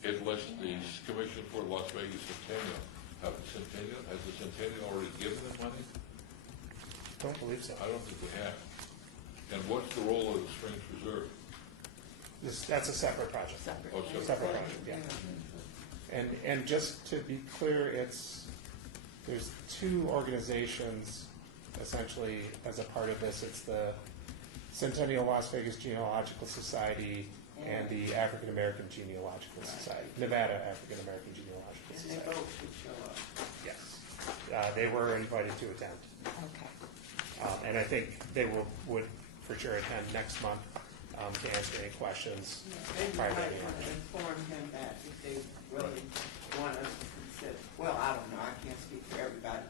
it lists the Commission for Las Vegas Centennial. Has the Centennial already given them money? Don't believe so. I don't think they have. And what's the role of the Springs Reserve? That's a separate project. Oh, Separate project, yeah. And just to be clear, there's two organizations essentially as a part of this. It's the Centennial Las Vegas Genealogical Society and the African American Genealogical Society, Nevada African American Genealogical And they Society. both should show up. Yes. They were invited to attend. Okay. And I think they would for sure attend next month to answer any questions. Maybe you prior to might any want to inform him that if they really want us to consider, well, I don't know, I can't speak for everybody,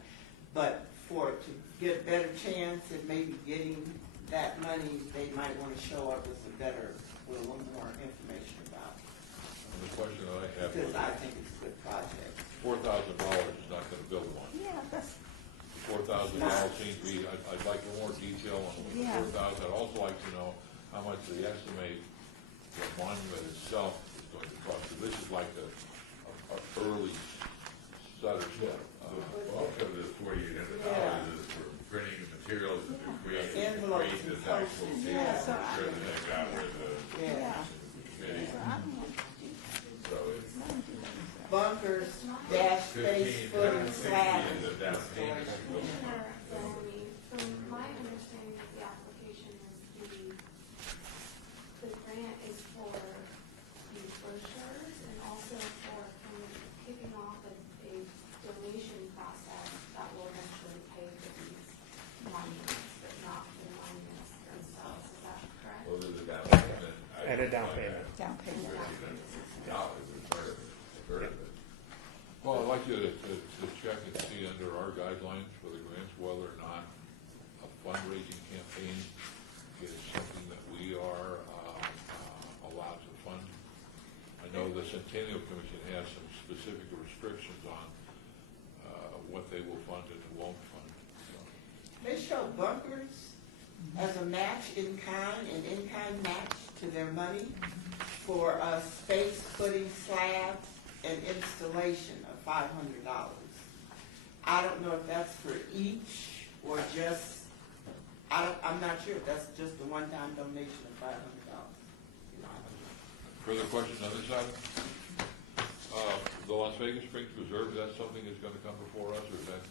but to get a better chance at maybe getting that money, they might want to show up with a little more information about it. And the question that I have Because was, I think it's a good project. $4,000 is not going to build one. Yeah, that's, $4,000 seems to be, I'd like more detail on the Yeah. 4,000. I'd also like to know how much they estimate the monument itself is going to cost. So this is like a early Sutter step. Bulk of the $4,800 is for printing the materials and to create Envelopes the and actual posters. seal. Yeah, so I'm sure that they got with the Yeah. committee. so I don't want to do So it's Bunkers, dash, space, 15, footing, 160 slab. is the down payment. From my understanding of the application is the grant is for the brochures and also for kind of kicking off a donation process that will eventually pay for these monuments, but not the monuments themselves. Is that correct? Well, there's a down payment. And a down payment. down payment. Dollars is part of it. A third of it. Well, I'd like you to check and see under our guidelines for the grants whether or not built bunkers as a match in kind, an in-kind match to their money for space putting slabs and installation of $500. I don't know if that's for each or just, I'm not sure if that's just a one-time donation of $500. Further questions on this item? The Las Vegas Springs Preserve, is that something that's going to come before us, or is that?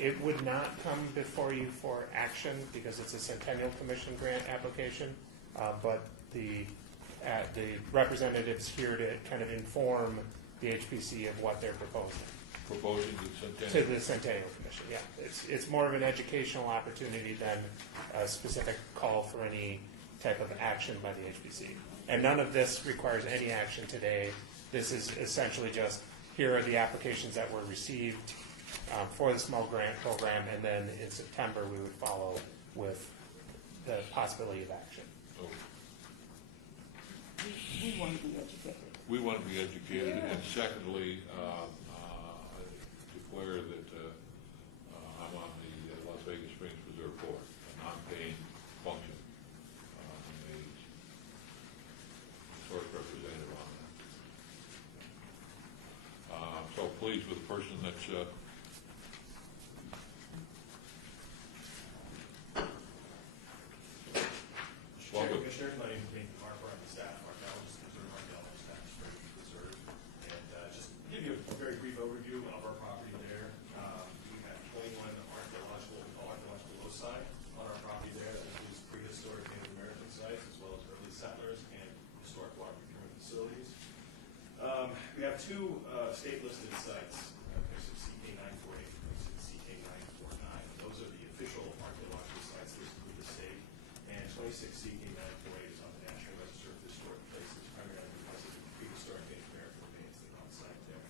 It would not come before you for action because it's a Centennial Commission grant application, but the representatives here to kind of inform the HPC of what they're proposing. Proposing to Centennial? To the Centennial Commission, yeah. It's more of an educational opportunity than a specific call for any type of action by the HPC. And none of this requires any action today. This is essentially just, here are the applications that were received for the small grant program, and then in September we would follow with the possibility of action. So We want to be educated. we want to be educated, and secondly, declare that I'm on the Las Vegas Springs Preserve Board, a non-paying function. A source representative on that. So pleased with the person that's welcome. Commissioner, my name is Nathan Harper. I'm the staff archaeologist, Preserve Archaeologist, Staff Springs Preserve. And just to give you a very brief overview of our property there, we have 21 archaeological loci on our property there. That includes prehistoric Native American sites as well as early settlers and historic water procurement facilities. We have two state-listed sites, CK 948 and CK 949. Those are the official archaeological sites listed with the state. And 26 CK 948 is on the National Register of Historic Places, primarily because of the prehistoric Native American remains that are on site there.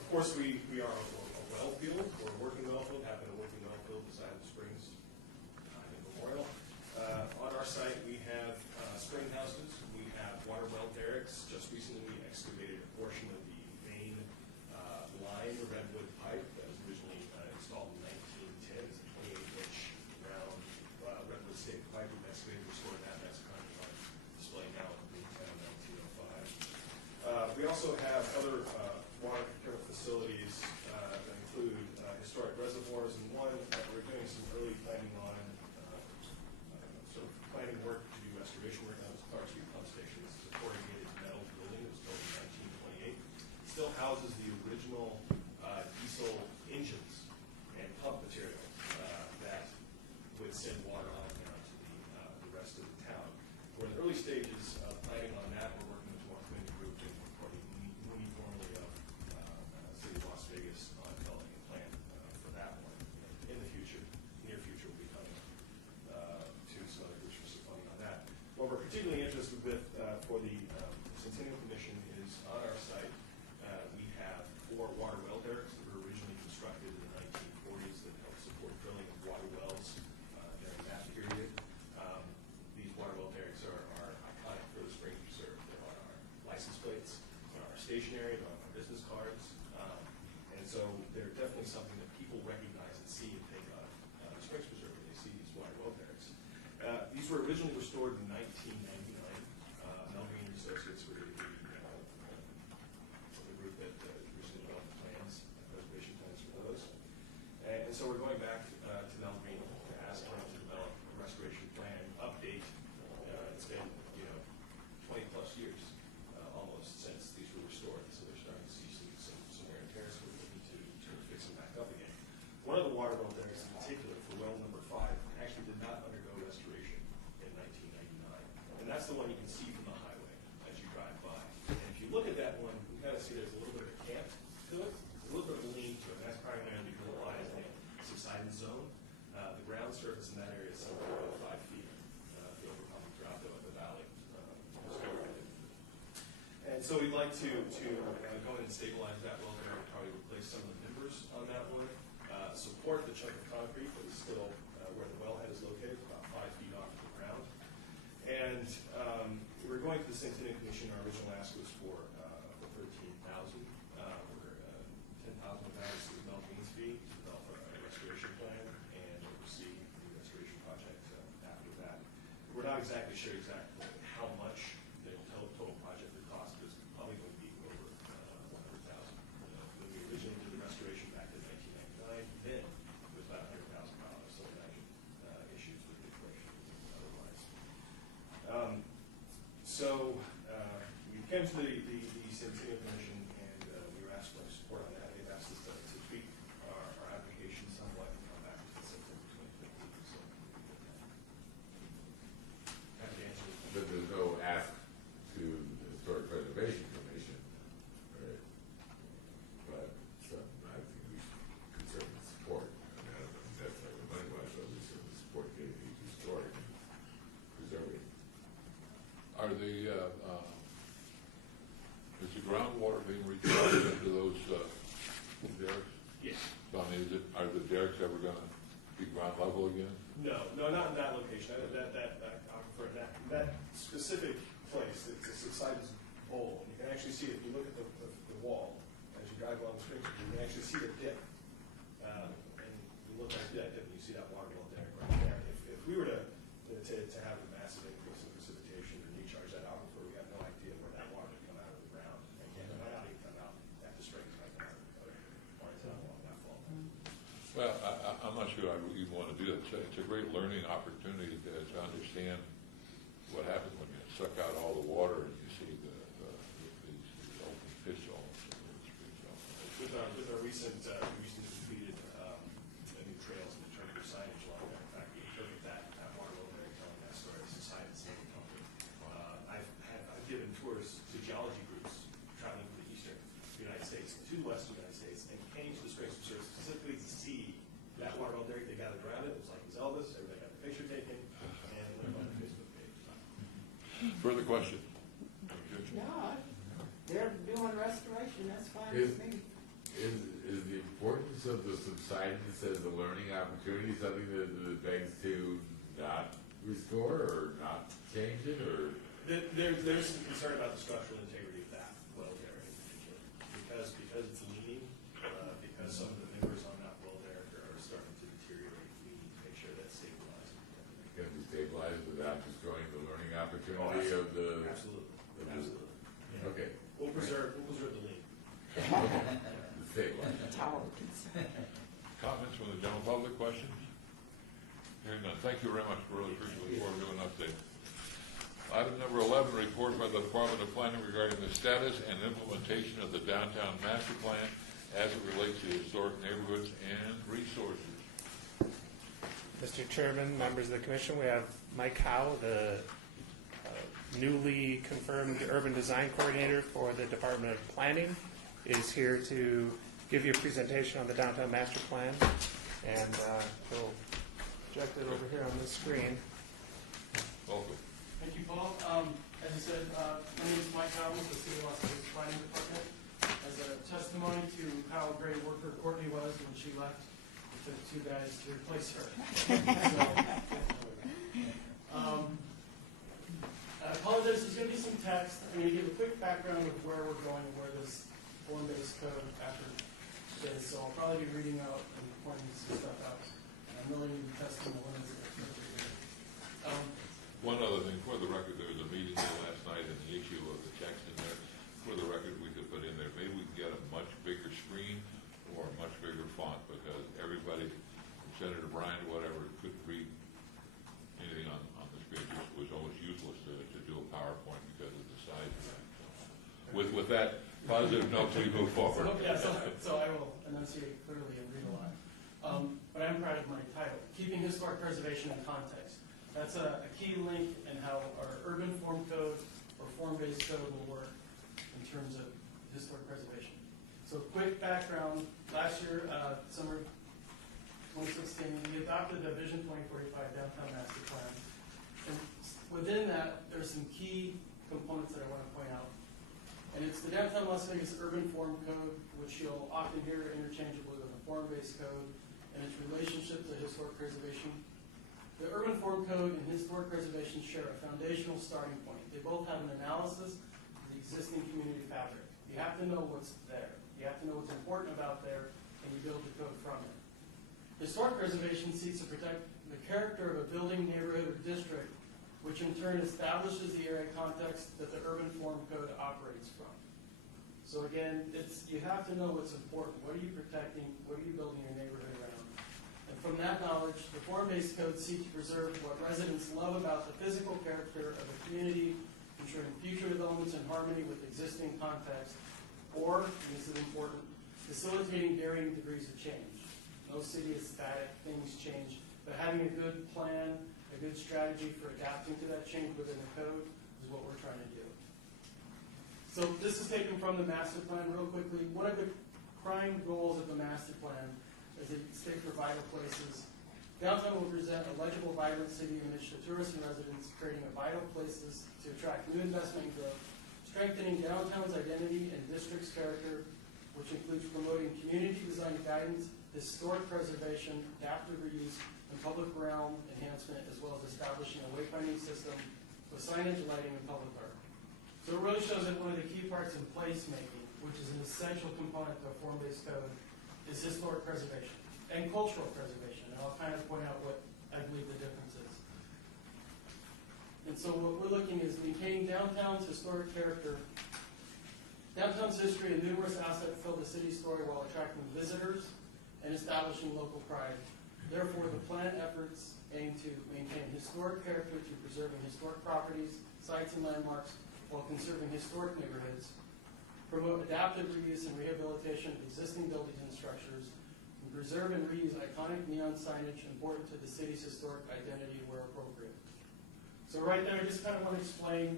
Of course, we are a well field, or a working well field, have been a working well field beside the springs, time immemorial. On our site, we have spring houses, we have water well derricks. Just recently, we excavated a portion of the main line redwood pipe that was originally installed in 1910. It's a 28-inch round redwood stake pipe. We've excavated and restored that. That's currently on display now at the town 1905. We also have other water procurement facilities that include historic reservoirs, and one that we're doing some early planning on, sort of planning work to do restoration work on, is Clark Street Pump Station. This is a corrugated metal building that was built in 1928. It still houses the original diesel engines and pump material that would send water on down to the rest of the town. We're in the early stages of planning on that. We're working with the North Wind Group and reporting uniformly of City of Las Vegas on developing a plan for that one. In the future, near future, we'll be coming to some other groups for some funding on that. What we're particularly interested with for the Centennial Commission is on our site, we have 4 water well derricks that were originally constructed in the 1940s that helped support drilling of water wells during that period. These water well derricks are iconic for the Springs Preserve. They're on our license plates, on our stationery, they're on our business cards. And so they're definitely something that people recognize and see and think of the Springs Preserve when they see these water well derricks. These were originally restored in 1999. Melvin and Associates were the group that recently developed plans, preservation plans for those. And so we're going back to Melvin to ask him to develop a restoration plan update. It's been 20 plus years almost since these were restored, so they're starting to see some wear and tear, so we're looking to fix them back up again. One of the water well derricks in particular, for well number 5, actually did not undergo restoration in 1999. And that's the one you can see from the highway as you drive by. And if you look at that one, you kind of see there's a little bit of a cant to it, a little bit of a lean to it. That's primarily because it lies in a subsidence zone. The ground surface in that area is somewhere about 5 feet. The overcoming drop though at the valley. And so we'd like to go in and stabilize that well there, and probably replace some of the members on that one, support the chunk of concrete that is still where the wellhead is located, about 5 feet off the ground. And we're going to the Centennial Commission. Our original ask was for $13,000. We're $10,000 of that is Mel Green's fee to develop a restoration plan, and sure exactly how much the total project would cost, but it's probably going to be over $100,000. When we originally did the restoration back in 1999, then it was about $100,000. So imagine issues with inflation and otherwise. We came to the Centennial Commission and we were asked for support on that. They've asked us to tweak our application somewhat and come back with something between 2015. So happy to answer. But there's no ask to the Historic Preservation Commission, right? But I think we should certainly support. I mean, I don't know if that's like the money wise, but we certainly support getting these historic and preserving. Are is the groundwater being recharged into those derricks? Yes. So I mean, are the derricks ever gonna be ground level again? No, not in that location. That specific place, it's a subsidence bowl. You can actually see it if you look at the wall as you drive along the street. You can actually see the dip, and you look at that dip, and you see that water level there right there. If we were to have a massive increase in precipitation or recharge that aquifer, we have no idea where that water would come out of the ground. Again, it might not even come out at the spring, it might come out or it's not along that fall. Well, I'm not sure I would even want to do that. It's a great learning opportunity to understand what happens when you suck out all the water and you see these open pits all. With our recent completed new trails and in terms of signage along there, in fact, we interpret that water level there, telling that story as a site and sand company. I've given tours to geology groups traveling from the eastern United States to the western United States and came to the Springs Reserve specifically to see that water level there. They gathered around it. It was like it was Elvis. Everybody got a picture taken and it went on the Facebook page. Further question? No, they're doing restoration, that's fine with me. Is the importance of the subsidence as a learning opportunity something that begs to not restore or not change it, or? There's some concern about the structural integrity of that well there in particular, because it's leaning, because some of the members on that well there are starting to deteriorate. We need to make sure that's stabilized. Can be stabilized without destroying the learning opportunity of the? Absolutely. Okay. We'll preserve the lean. Stabilized. Comments from the general public, questions? Hearing none. Thank you very much. Really appreciate what we're doing update. Item number 11, report by the Department of Planning regarding the status and implementation of the downtown master plan as it relates to historic neighborhoods and resources. Mr. Chairman, members of the commission, we have Mike Howe, the newly confirmed urban design coordinator for the Department of Planning, is here to give you a presentation on the downtown master plan, and he'll project it over here on this screen. Welcome. Thank you, Paul. As you said, my name is Mike Howell with the City of Las Vegas Planning Department. As a testimony to how great a worker Courtney was when she left, it took two guys to replace her. I apologize, there's going to be some text. I'm going to give a quick background of where we're going and where this form-based code after this. So I'll probably be reading out and pointing some stuff out. I'm really going to be testing the limits of it. One other thing, for the record, there was a meeting there last night and the issue of the text in there. For the record, we could put in there, maybe we can get a much bigger screen or a much bigger font, because everybody, from Senator Bryan to whatever, couldn't read anything on the screen. It was almost useless to do a PowerPoint because of the size of that. With that positive note, we move forward. So I will enunciate clearly and read a lot. But I'm proud of my title, Keeping Historic Preservation in Context. That's a key link in how our urban form code or form-based code will work in terms of historic preservation. So quick background, last year, summer 2016, we adopted the Vision 2045 Downtown Master Plan. And within that, there's some key components that I want to point out. And it's the Downtown Las Vegas Urban Form Code, which you'll often hear interchangeably with the form-based code, and its relationship to historic preservation. The Urban Form Code and Historic Preservation share a foundational starting point. They both have an analysis of the existing community fabric. You have to know what's there. You have to know what's important about there, and you build the code from it. Historic preservation seeks to protect the character of a building, neighborhood, or district which in turn establishes the area context that the urban form code operates from. So again, you have to know what's important. What are you protecting? What are you building your neighborhood around? And from that knowledge, the form-based codes seek to preserve what residents love about the physical character of a community, ensuring future developments in harmony with existing context, or, and this is important, facilitating varying degrees of change. No city is static, things change, but having a good plan, a good strategy for adapting to that change within the code is what we're trying to do. So this is taken from the master plan real quickly. One of the prime goals of the master plan is to state for vital places. Downtown will present a legible, vibrant city image to tourists and residents, creating a vital places to attract new investment and growth, strengthening downtown's identity and district's character, which includes promoting community design guidance, historic preservation, adaptive reuse, and public realm enhancement, as well as establishing a wayfinding system with signage, lighting, and public art. So it really shows that one of the key parts in placemaking, which is an essential component to a form-based code, is historic preservation and cultural preservation. And I'll kind of point out what I believe the difference is. And so what we're looking is maintaining downtown's historic character. Downtown's history and numerous assets fill the city's story while attracting visitors and establishing local pride. Therefore, the plan efforts aim to maintain historic character through preserving historic properties, sites, and landmarks, while conserving historic neighborhoods, promote adaptive reuse and rehabilitation of existing buildings and structures, and preserve and reuse iconic neon signage important to the city's historic identity where appropriate. So right there, I just kind of want to explain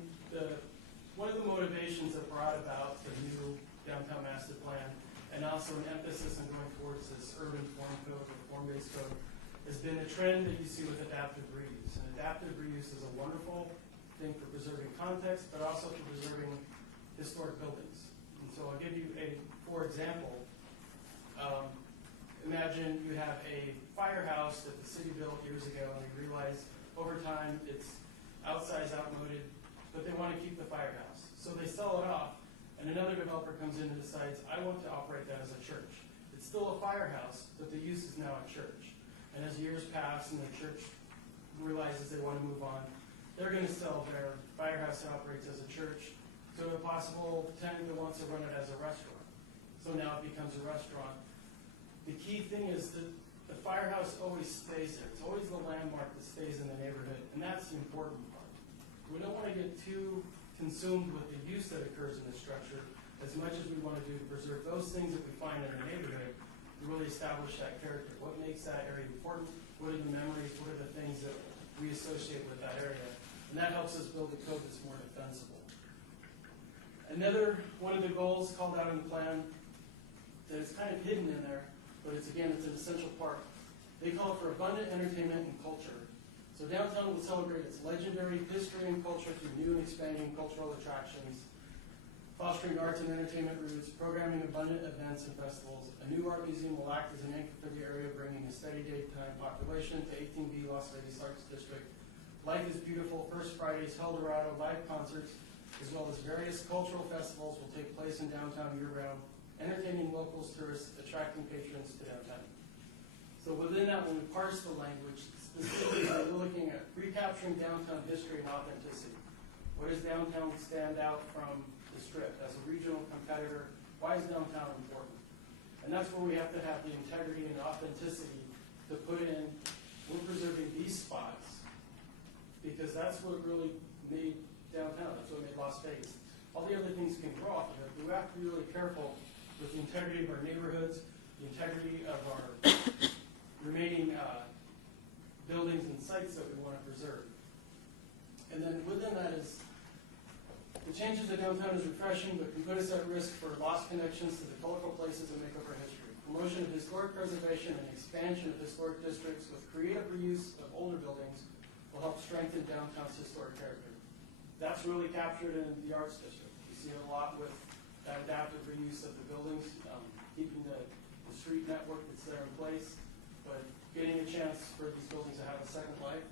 one of the motivations that brought about the new downtown master plan, and also an emphasis on going towards this urban form code or form-based code, has been a trend that you see with adaptive reuse. And adaptive reuse is a wonderful thing for preserving context, but also for preserving historic buildings. And so I'll give you for example, imagine you have a firehouse that the city built years ago, and they realize over time it's outsized, outmoded, but they want to keep the firehouse. So they sell it off, and another developer comes in and decides, I want to operate that as a church. It's still a firehouse, but the use is now a church. And as years pass and the church realizes they want to move on, they're going to sell their firehouse that operates as a church to a possible tenant that wants to run it as a restaurant. So now it becomes a restaurant. The key thing is that the firehouse always stays there. It's always the landmark that stays in the neighborhood, and that's the important part. We don't want to get too consumed with the use that occurs in the structure as much as we want to do to preserve those things that we find in the neighborhood to really establish that character. What makes that area important? What are the memories? What are the things that we associate with that area? And that helps us build a code that's more defensible. Another one of the goals called out in the plan that is kind of hidden in there, but it's an essential part. They call for abundant entertainment and culture. So downtown will celebrate its legendary history and culture through new and expanding cultural attractions, fostering arts and entertainment roots, programming abundant events and festivals. A new art museum will act as an anchor for the area, bringing a steady daytime population to 18B Las Vegas Arts District. Life is Beautiful, First Fridays, Eldorado, live concerts, as well as various cultural festivals will take place in downtown year-round, entertaining locals, tourists, attracting patrons to downtown. So within that, when we parse the language, specifically we're looking at recapturing downtown history and authenticity. What does downtown stand out from the Strip as a regional competitor? Why is downtown important? And that's where we have to have the integrity and authenticity to put in, we're preserving these spots, because that's what really made downtown, that's what made Las Vegas. All the other things can grow off of it, but we have to be really careful with the integrity of our neighborhoods, the integrity of our remaining buildings and sites that we want to preserve. And then within that is, the changes that downtown is refreshing, but can put us at risk for lost connections to the colorful places that make up our history. Promotion of historic preservation and expansion of historic districts with creative reuse of older buildings will help strengthen downtown's historic character. That's really captured in the Arts District. You see it a lot with that adaptive reuse of the buildings, keeping the street network that's there in place, but getting a chance for these buildings to have a second life,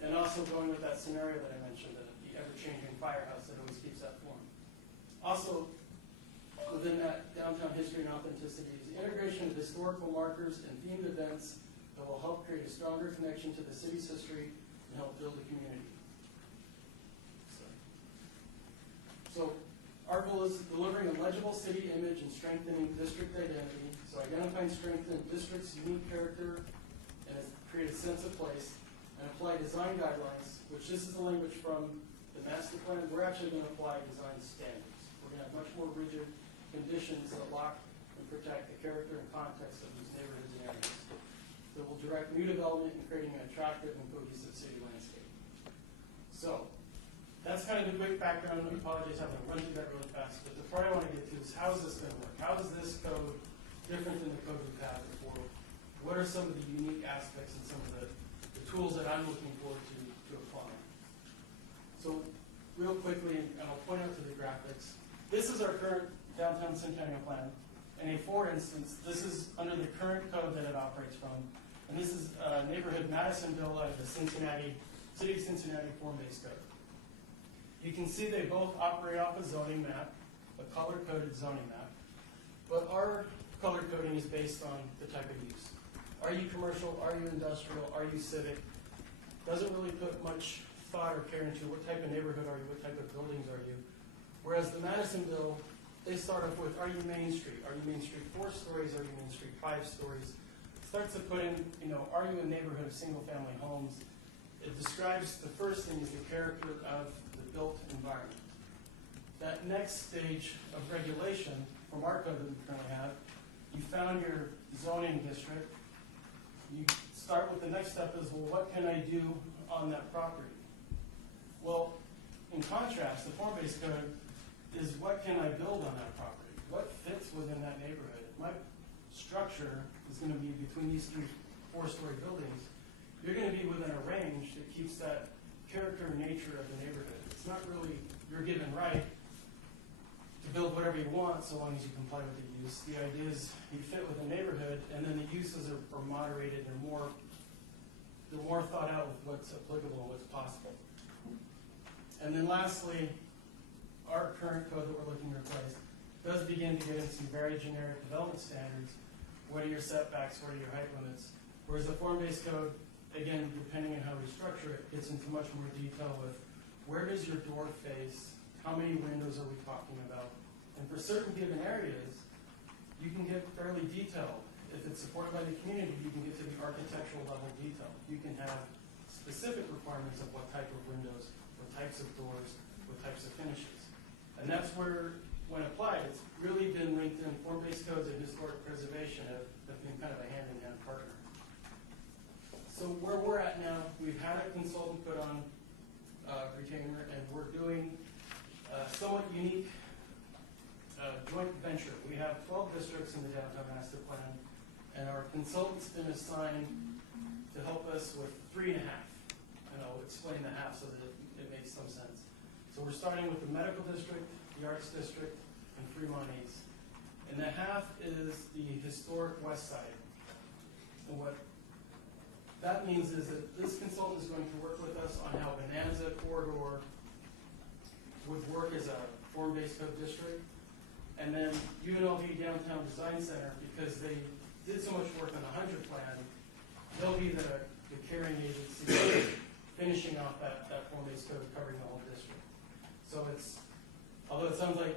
and also going with that scenario that I mentioned, the ever-changing firehouse that always keeps that form. Also, within that downtown history and authenticity is the integration of historical markers and themed events that will help create a stronger connection to the city's history and help build a community. So our goal is delivering a legible city image and strengthening district identity. So identify and strengthen district's unique character and create a sense of place, and apply design guidelines, which this is the language from the master plan. We're actually going to apply design standards. We're going to have much more rigid conditions that lock and protect the character and context of these neighborhoods and areas that will direct new development in creating an attractive and cohesive city landscape. So that's kind of the quick background. I apologize, I'm going to run through that really fast. But the part I want to get to is how is this going to work? How is this code different than the code we've had before? What are some of the unique aspects and some of the tools that I'm looking forward to applying? So real quickly, and I'll point out to the graphics, this is our current downtown Centennial plan. And for instance, this is under the current code that it operates from. And this is neighborhood Madisonville out of the Cincinnati, City of Cincinnati form-based code. You can see they both operate off a zoning map, a color-coded zoning map. But our color coding is based on the type of use. Are you commercial? Are you industrial? Are you civic? Doesn't really put much thought or care into what type of neighborhood are you, what type of buildings are you. Whereas the Madisonville, they start off with, are you Main Street? Are you Main Street 4 stories? Are you Main Street 5 stories? Starts to put in, are you a neighborhood of single-family homes? It describes, the first thing is the character of the built environment. That next stage of regulation from our code that we currently have, you found your zoning district. You start with the next step is, well, what can I do on that property? Well, in contrast, the form-based code is what can I build on that property? What fits within that neighborhood? If my structure is going to be between these 3 4-story buildings, you're going to be within a range that keeps that character and nature of the neighborhood. It's not really your given right to build whatever you want so long as you comply with the use. The idea is you fit with the neighborhood, and then the uses are moderated. They're more thought out with what's applicable and what's possible. And then lastly, our current code that we're looking to replace does begin to get into some very generic development standards. What are your setbacks? What are your height limits? Whereas the form-based code, again, depending on how we structure it, gets into much more detail with where does your door face? How many windows are we talking about? And for certain given areas, you can get fairly detailed. If it's supported by the community, you can get to the architectural level detail. You can have specific requirements of what type of windows, what types of doors, what types of finishes. And that's where, when applied, it's really been linked in. Form-based codes and historic preservation have been kind of a hand-in-hand partner. So where we're at now, we've had a consultant put on retainer, and we're doing a somewhat unique joint venture. We have 12 districts in the downtown master plan, and our consultant's been assigned to help us with 3.5. And I'll explain the half so that it makes some sense. So we're starting with the medical district, the arts district, and Fremont East. And the half is the historic west side. And what that means is that this consultant is going to work with us on how Bonanza Corridor would work as a form-based code district. And then UNLV Downtown Design Center, because they did so much work on the 100 plan, they'll be the carrying agency finishing off that form-based code covering the whole district. So it's, although it sounds like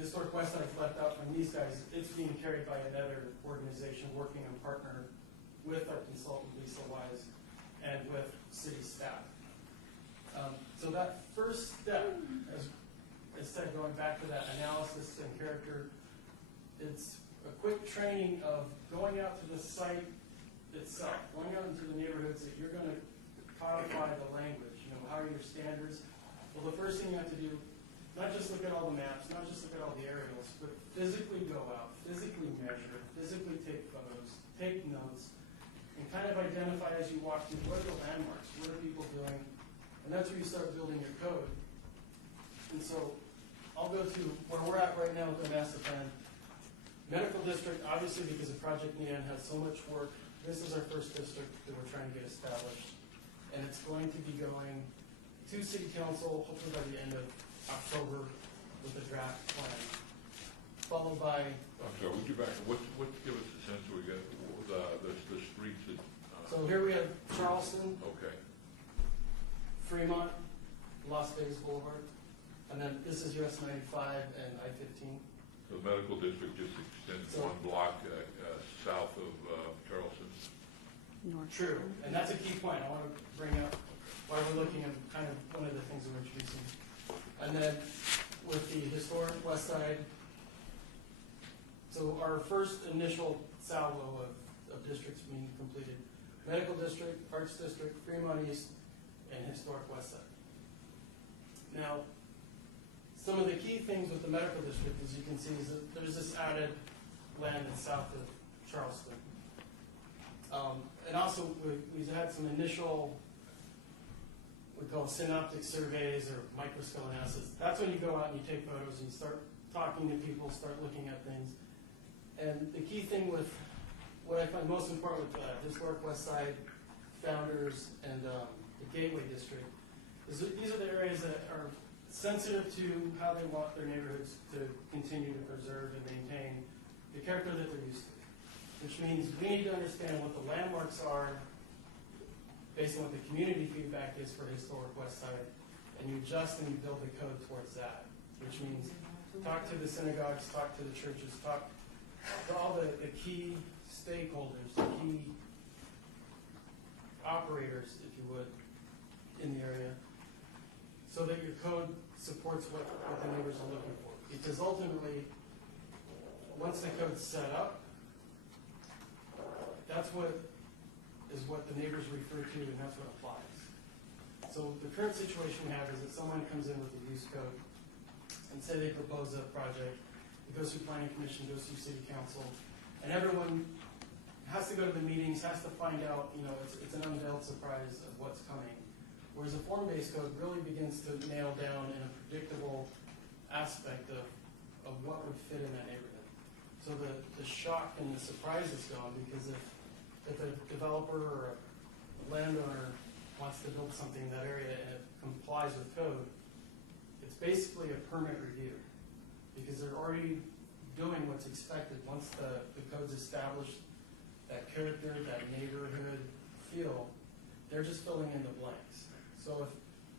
Historic West Side's left out from these guys, it's being carried by another organization working in partner with our consultant, Lisa Wise, and with city staff. So that first step, as said, going back to that analysis and character, it's a quick training of going out to the site itself, going out into the neighborhoods that you're going to codify the language. How are your standards? Well, the first thing you have to do, not just look at all the maps, not just look at all the aerials, but physically go out, physically measure, physically take photos, take notes, and kind of identify as you walk through what are the landmarks, what are people doing, and that's where you start building your code. And so I'll go to where we're at right now with the master plan. Medical district, obviously because of Project Neon has so much work, this is our first district that we're trying to get established. And it's going to be going to City Council, hopefully by the end of October, with a draft plan. Followed by... I'm sorry, would you back, what give us a sense so we get the streets that... So here we have Charleston, Okay. Fremont, Las Vegas Boulevard. And then this is US 95 and I-15. The medical district just extends one block south of Charleston. North. True, and that's a key point I want to bring up while we're looking at kind of one of the things we're introducing. And then with the historic west side, so our first initial salvo of districts being completed, medical district, arts district, Fremont East, and historic west side. Now, some of the key things with the medical district, as you can see, is that there's this added land that's south of Charleston. And also, we've had some initial, we call synoptic surveys or microscale analysis. That's when you go out and you take photos and you start talking to people, start looking at things. And the key thing with what I find most important with historic West Side founders and the Gateway District is that these are the areas that are sensitive to how they want their neighborhoods to continue to preserve and maintain the character that they're used to. Which means we need to understand what the landmarks are based on what the community feedback is for historic West Side, and you adjust and you build the code towards that. Which means talk to the synagogues, talk to the churches, talk to all the key stakeholders, the key operators, if you would, in the area, so that your code supports what the neighbors are looking for. Because ultimately, once the code's set up, that's what the neighbors refer to, and that's what applies. So the current situation we have is that someone comes in with a use code, and say they propose a project, it goes through planning commission, goes through city council, and everyone has to go to the meetings, has to find out, it's an unveiled surprise of what's coming. Whereas a form-based code really begins to nail down in a predictable aspect of what would fit in that neighborhood. So the shock and the surprise is gone, because if a developer or a landowner wants to build something in that area and it complies with code, it's basically a permit review, because they're already doing what's expected. Once the code's established, that character, that neighborhood feel, they're just filling in the blanks. So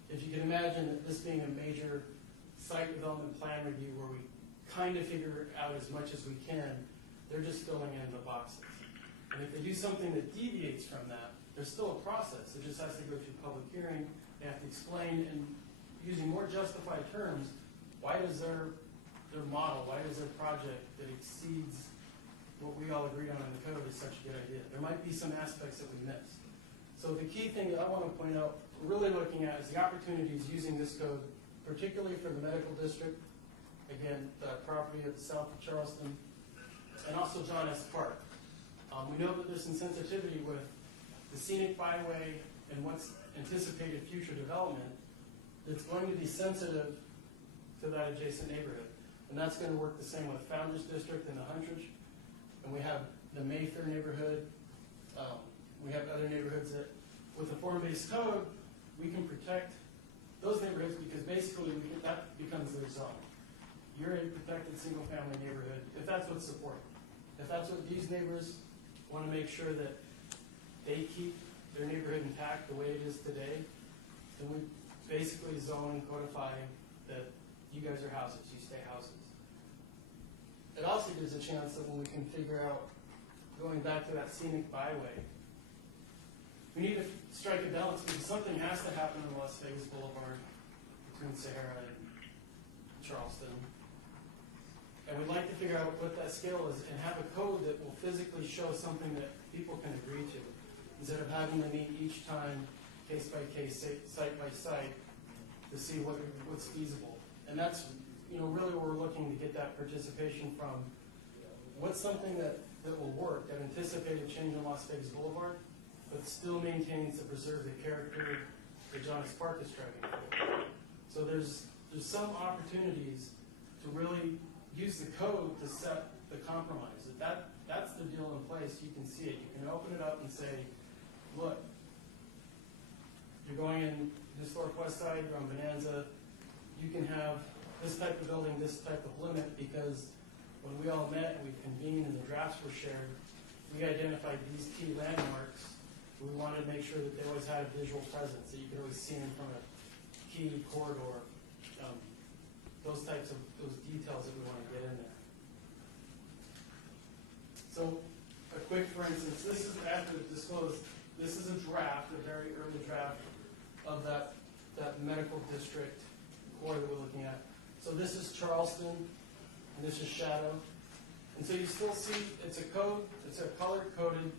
if you can imagine that this being a major site development plan review where we kind of figure out as much as we can, they're just filling in the boxes. And if they do something that deviates from that, there's still a process. It just has to go through public hearing. They have to explain, and using more justified terms, why does their model, why does their project that exceeds what we all agreed on in the code is such a good idea? There might be some aspects that we miss. So the key thing that I want to point out, we're really looking at is the opportunities using this code, particularly for the medical district, again, the property at the south of Charleston, and also John S. Park. We know that there's some sensitivity with the scenic byway and what's anticipated future development that's going to be sensitive to that adjacent neighborhood. And that's going to work the same with Founders District and the Huntridge. And we have the Mayfair neighborhood. We have other neighborhoods that, with a form-based code, we can protect those neighborhoods, because basically that becomes their zone. You're a protected single-family neighborhood, if that's what's supported. If that's what these neighbors want to make sure that they keep their neighborhood intact the way it is today, then we basically zone and codify that you guys are houses, you stay houses. It also gives a chance that when we can figure out, going back to that scenic byway, we need to strike a balance, because something has to happen on Las Vegas Boulevard between Sahara and Charleston. And we'd like to figure out what that scale is and have a code that will physically show something that people can agree to, instead of having to meet each time, case by case, site by site, to see what's feasible. And that's really where we're looking to get that participation from. What's something that will work, that anticipated change on Las Vegas Boulevard, but still maintains to preserve the character that John S. Park is striving for. So there's some opportunities to really use the code to set the compromise. That's the deal in place. You can see it. You can open it up and say, look, you're going in historic West Side, you're on Bonanza, you can have this type of building, this type of limit, because when we all met and we convened and the drafts were shared, we identified these key landmarks. We wanted to make sure that they always had a visual presence, that you could always see them from a key corridor those details that we want to get in there. So, a quick, for instance, this is after disclosed, this is a draft, a very early draft of that medical district core that we're looking at. So this is Charleston, and this is Shadow. And so you still see, it's a color-coded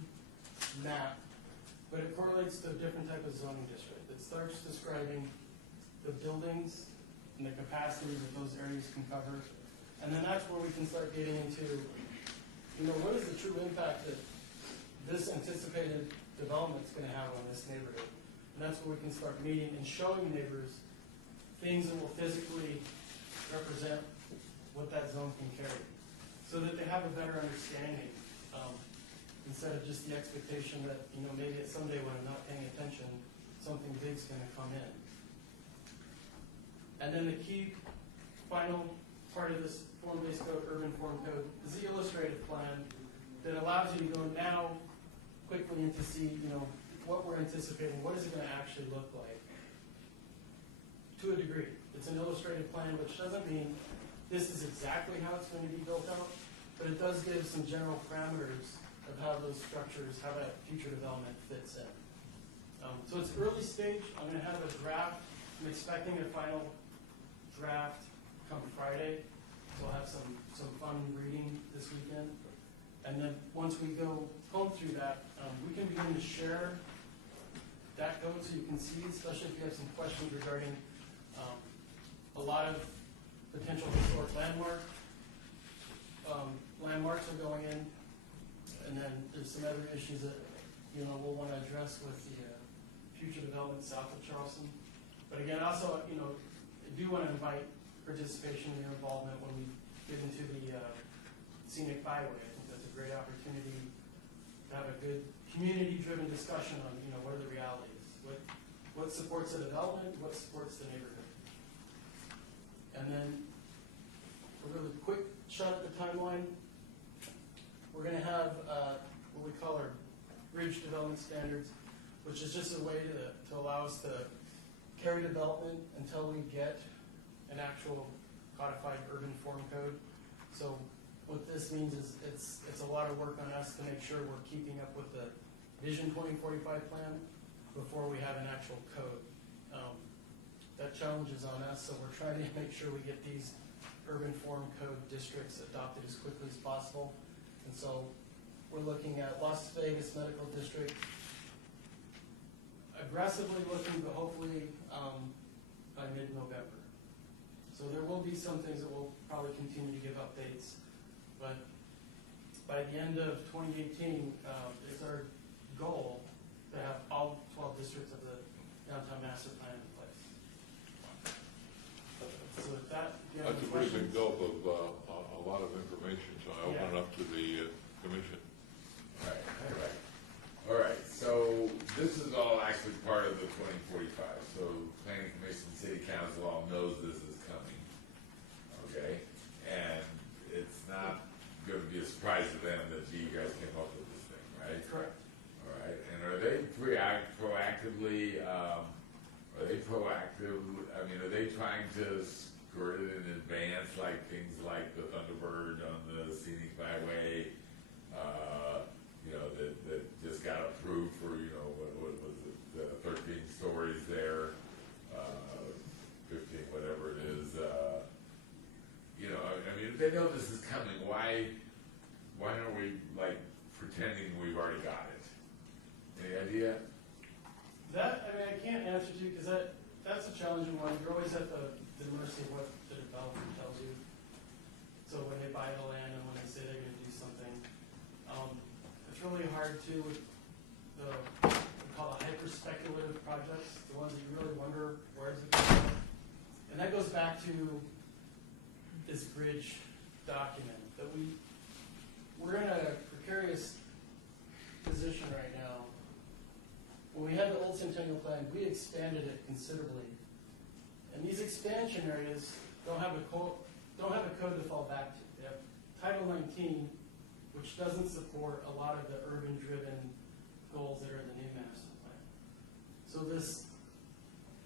map, but it correlates to a different type of zoning district. It starts describing the buildings and the capacity that those areas can cover. And then that's where we can start getting into, what is the true impact that this anticipated development is going to have on this neighborhood? And that's where we can start meeting and showing neighbors things that will physically represent what that zone can carry, so that they have a better understanding, instead of just the expectation that, maybe someday when I'm not paying attention, something big's going to come in. And then the key final part of this form-based code, urban form code, is the illustrated plan that allows you to go now quickly into see, what we're anticipating, what is it going to actually look like? To a degree. It's an illustrated plan, which doesn't mean this is exactly how it's going to be built out, but it does give some general parameters of how those structures, how that future development fits in. So it's early stage. I'm going to have a draft. I'm expecting a final draft come Friday. So I'll have some fun reading this weekend. And then once we go home through that, we can begin to share that code so you can see, especially if you have some questions regarding a lot of potential historic landmarks are going in, and then there's some other issues that we'll want to address with the future development south of Charleston. But again, also I do want to invite participation and your involvement when we get into the scenic byway. I think that's a great opportunity to have a good community-driven discussion on what are the realities, what supports the development, what supports the neighborhood. And then a really quick shot at the timeline. We're going to have what we call our bridge development standards, which is just a way to allow us to carry development until we get an actual codified urban form code. So what this means is it's a lot of work on us to make sure we're keeping up with the Vision 2045 plan before we have an actual code. That challenge is on us, so we're trying to make sure we get these urban form code districts adopted as quickly as possible. And so we're looking at Las Vegas Medical District, aggressively looking, but hopefully by mid-November. So there will be some things that we'll probably continue to give updates, but by the end of 2018, it's our goal to have all 12 districts of the downtown master plan in place. So with that, do you have That's any a pretty big questions? gulp of a lot of information, so I open it up to the commission. All right, so this is all actually part of the 2045, so Planning Commission, City Council all knows this is coming, okay? And it's not gonna be a surprise to them that you guys came up with this thing, right? Correct. All right, and are they proactively, are they trying to skirt it in advance, like things like the Thunderbird on the scenic byway, that just got approved for, what was it, 13 stories there, 15, whatever it is, if they know this is coming, why aren't we, pretending we've already got it? Any idea? That, I can't answer to you because that's a challenging one. You're always at the mercy of what the developer tells you. So when they buy the land and when they say they're going to do something, it's really hard to, with we call it hyper-speculative projects, the ones that you really wonder, where is it going to go? And that goes back to this bridge document that we're in a precarious position right now. When we had the old Centennial Plan, we expanded it considerably. And these expansion areas don't have a code to fall back to. They have Title 19, which doesn't support a lot of the urban-driven goals that are in the new master plan. So this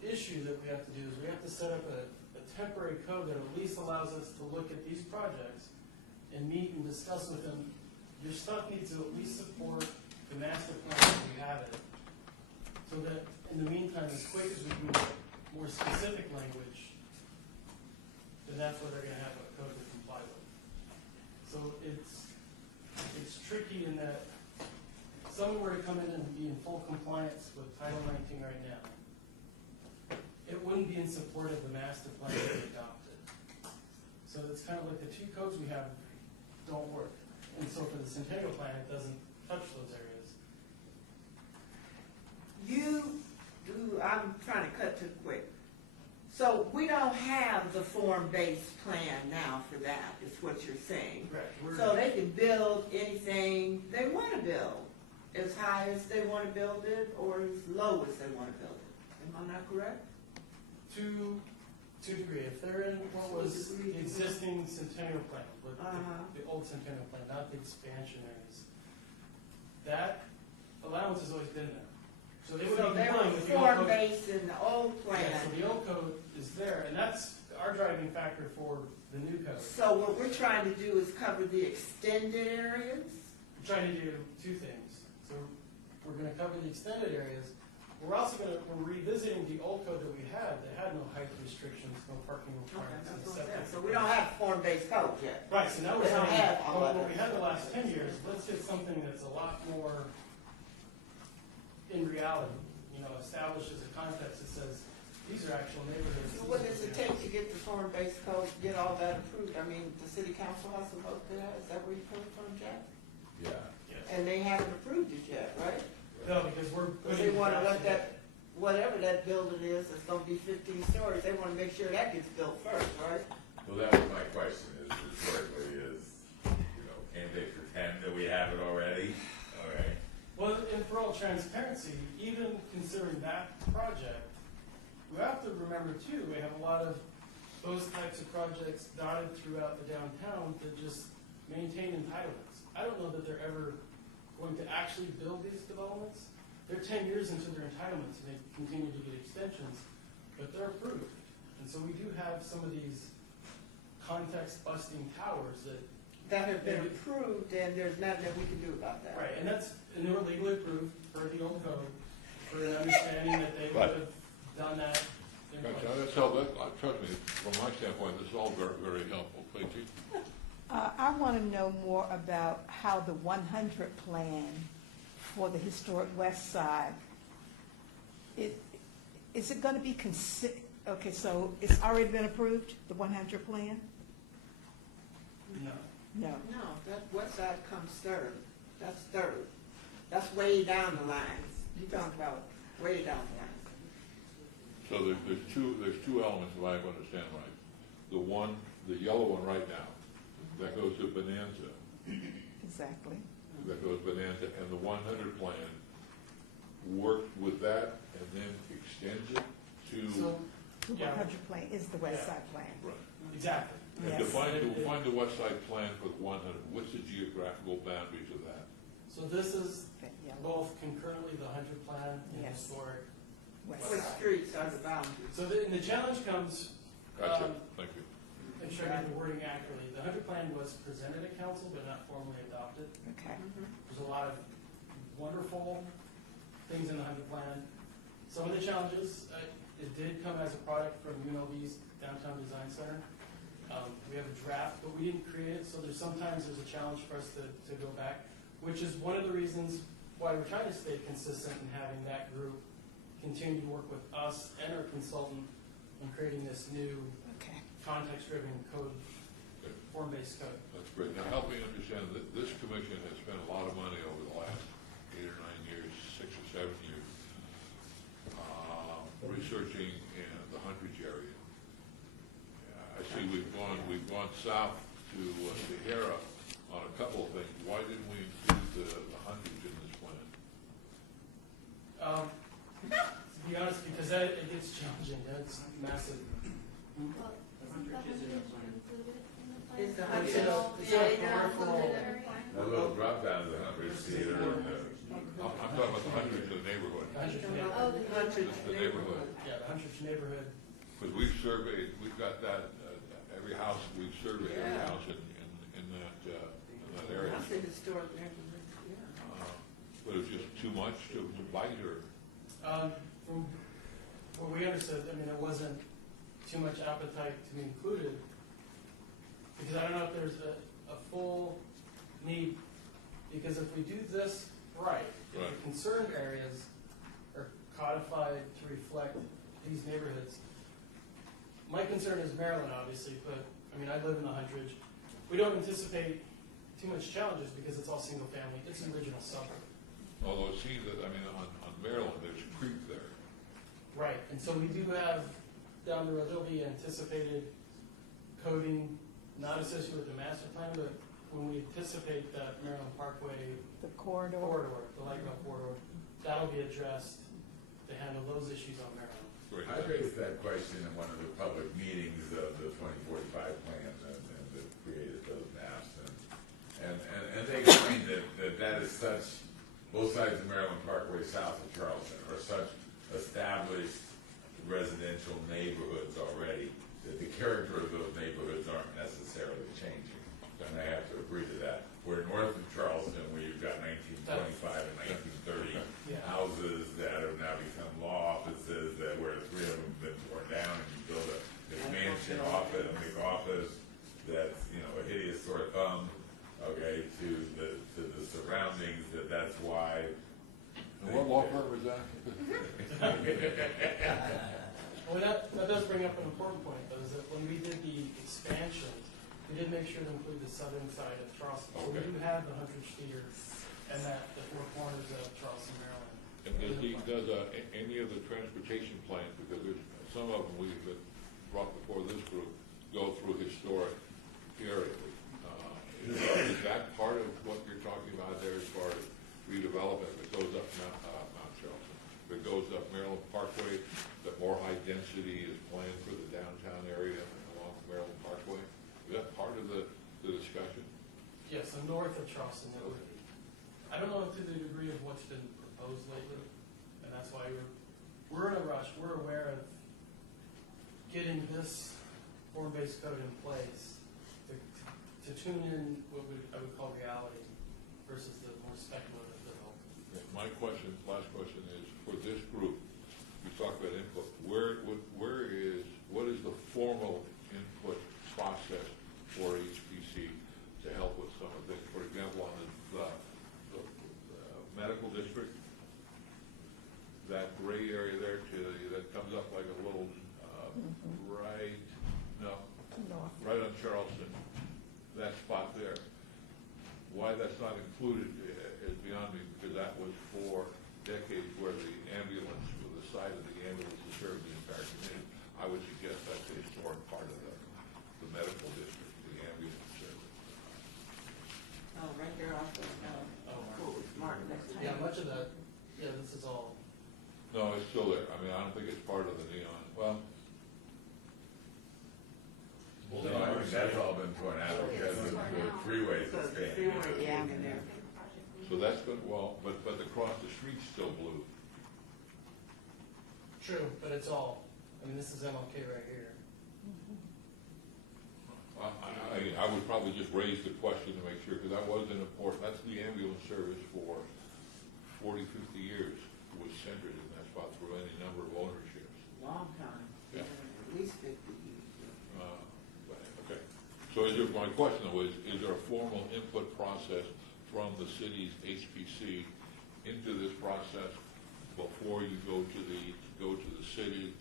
issue that we have to do is we have to set up a temporary code that at least allows us to look at these projects and meet and discuss with them. Your stuff needs to at least support the master plan that we have it. So that in the meantime, as quick as we can get more specific language, then that's what they're gonna have a code to comply with. So it's tricky in that someone were to come in and be in full compliance with Title 19 right now, it wouldn't be in support of the master plan that we adopted. So it's kind of like the two codes we have don't work. And so for the Centennial Plan, it doesn't touch those areas. I'm trying to cut too quick. So we don't have the form-based plan now for that, is what you're saying. Correct. So they can build anything they want to build, as high as they want to build it, or as low as they want to build it. Am I not correct? To a degree, if they're in what was the existing Centennial Plan, with the old Centennial Plan, not the expansion areas, that allowance has always been there. So they would So be they complying were with the old code. form-based in the old plan. Yeah, so the old code is there, and that's our driving factor for the new code. So what we're trying to do is cover the extended areas? We're trying to do two things. So we're gonna cover the extended areas. We're also we're revisiting the old code that we had that had no height restrictions, no parking requirements. and septic. So we don't have form-based code yet. Right, so now we're They don't saying, have all well, of what we it. had the last 10 years, let's get something that's a lot more in reality, established as a context that says, these are actual neighborhoods. So what does it take to get the form-based code, get all that approved? I mean, the city council has to vote for that, is that where you put it from, Jack? Yeah. Yes. And they haven't approved it yet, right? No, because we're Because putting. they wanna let that, whatever that building is, it's gonna be 15 stories, they wanna make sure that gets built first, right? Well, that was my question, is historically, can they pretend that we have it already? All right. Well, and for all transparency, even considering that project, we have to remember too, we have a lot of those types of projects dotted throughout the downtown that just maintain entitlements. I don't know that they're ever going to actually build these developments. They're 10 years into their entitlements and they continue to get extensions, but they're approved. And so we do have some of these context-busting towers that. That have been approved, and there's nothing that we can do about that. Right, and they were legally approved per the old code, for an understanding that they would have done that in place. That's helpful. Trust me, from my standpoint, this is all very, very helpful. Thank you. I want to know more about how the 100 plan for the historic west side, is it going to be okay, so it's already been approved, the 100 plan? No. No. No, that west side comes third. That's third. That's way down the lines. You're talking about way down the lines. So there's two elements, if I understand right. The yellow one right now, that goes to Bonanza. Exactly. That goes Bonanza, and the 100 plan worked with that and then extends it to. So, The 100 plan is the west side plan. Right. Exactly. And Yes. define the west side plan for the 100. What's the geographical boundaries of that? So this is That yellow. both concurrently the 100 plan and Yes. historic. West What side. streets are the boundaries? So and the challenge comes, Gotcha. Thank you. I'm sure I get the wording accurately, the 100 plan was presented at council but not formally adopted. Okay. There's a lot of wonderful things in the 100 plan. Some of the challenges, it did come as a product from UNLV's Downtown Design Center. We have a draft, but we didn't create it, so sometimes there's a challenge for us to go back, which is one of the reasons why we're trying to stay consistent in having that group continue to work with us and our consultant in creating this new Okay. context-driven code, form-based code. That's great. Now help me understand that this commission has spent a lot of money over the last 8 or 9 years, 6 or 7 years, researching in the Huntridge area. I see we've gone south to Sahara on a couple of things. Why didn't we include the Huntridge in this plan? To be honest, because it gets challenging, that's massive. Well, isn't the 100 included in the plan? Is the It's 100? a peripheral. A little drop down to the Huntridge Theater and I'm talking about the Huntridge, the neighborhood. Huntridge Oh, the Huntridge The neighborhood. Yeah, the Huntridge neighborhood. Because we've surveyed, we've got that, every house, we've surveyed every Yeah. house in that area. I say historic neighborhood, yeah. But it's just too much to bite, or? From what we understood, I mean, it wasn't too much appetite to be included, because I don't know if there's a full need, because if we do this right, if Right. the concerned areas are codified to reflect these neighborhoods. My concern is Maryland, obviously, but, I mean, I live in the Huntridge. We don't anticipate too much challenges because it's all single family. It's the original suburb. Although it seems that, I mean, on Maryland, there's a creek there. Right, and so we do have, down the road, there'll be anticipated coding, not associated with the master plan, but when we anticipate that Maryland Parkway The corridor. the light rail corridor, that'll be addressed to handle those issues on Maryland. Great. I raised that question in one of the public meetings of the 2045 plan and that created those maps. And they explained that is such, both sides of Maryland Parkway south of Charleston are such established residential neighborhoods already that the character of those neighborhoods aren't necessarily changing. And I have to agree to that. Where north of Charleston, where you've got 1925 and 1930 Yeah. houses that have now become law offices, that where three of them have been torn down, and you build a mansion office, a big office that's, you know, a hideous sore thumb, okay, to the surroundings, that's why. And what law firm is that? Well, that does bring up an important point, though, is that when we did the expansion, we did make sure to include the southern side of Charleston. So we Okay. do have the Huntridge Theater and the four corners of Charleston, Maryland. And does any of the transportation plans, because there's, some of them we've brought before this group, go through historic areas. Is that part of what you're talking about there as far as redevelopment? If it goes up Mount Charleston, if it goes up Maryland Parkway, that more high density is planned for the downtown area along Maryland Parkway? Is that part of the discussion? Yes, so north of Charleston, that would, I don't know to the degree of what's been proposed lately, and that's why we're in a rush. We're aware of getting this form-based code in place to tune in what I would call reality versus the more speculative development. My question, last question is, for this group, we talked about input, what is the formal input process for HPC to help with some of this? For example, on the medical district, that gray area there that comes up like a little, right on Charleston, that spot there. Why that's not included is beyond me, because that was for decades where the ambulance, for the side of the ambulance that served the entire community. I would suggest that's a historic part of the medical district, the ambulance service. Oh, right there off of, Martin, next time. Yeah, much of that, this is all, No, it's still there. I mean, I don't think it's part of the neon. Well, No, I think that's all been torn out because of the freeways So the expanding. freeway, yeah, in there. so that's good, well, but across the street's still blue. true, but it's all, I mean, this is MLK right here. I would probably just raise the question to make sure, because that was an important, that's the ambulance service for 40, 50 years, was centered in that spot through any number of ownerships. Long time. Yeah. At least 50 years. Okay, so my question though is there a formal input process from the city's HPC into this process before you go to the city,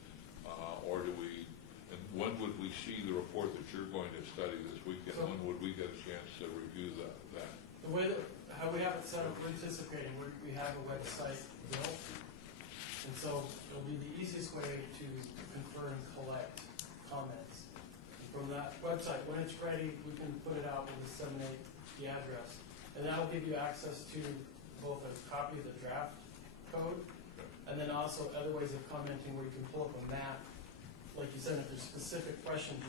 or do we, and when would we see the report that you're going to study this weekend? So- When would we get a chance to review that? The way that, how we have it set up, we're anticipating, we have a website built, and so it'll be the easiest way to confer and collect comments. And from that website, when it's ready, we can put it out, we'll disseminate the address. And that'll give you access to both a copy of the draft code, and then also other ways of commenting where you can pull up a map. Like you said, if there's specific questions,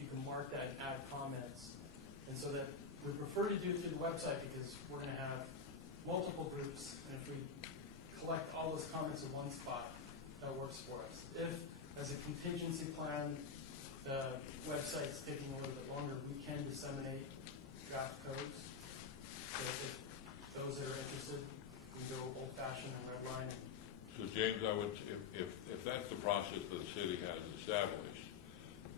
you can mark that and add comments. And so that we prefer to do it through the website because we're going to have multiple groups, and if we collect all those comments in one spot, that works for us. If as a contingency plan, the website's taking a little bit longer. We can disseminate draft codes. So if those that are interested, we can go old fashioned and redline. So James, I would, if that's the process that the city has established,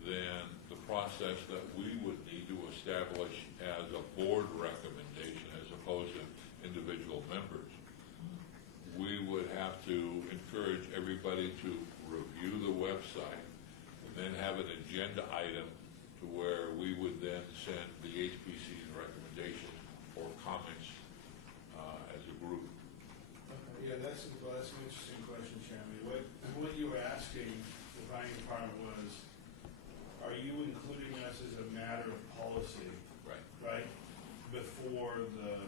then the process that we would need to establish as a board recommendation as opposed to individual members, we would have to encourage everybody to review the website and then have an agenda item to where we would then send the HPC's recommendations or comments as a group. Yeah, that's an interesting question, Chairman. What you were asking the planning department was, are you including us as a matter of policy, right, before the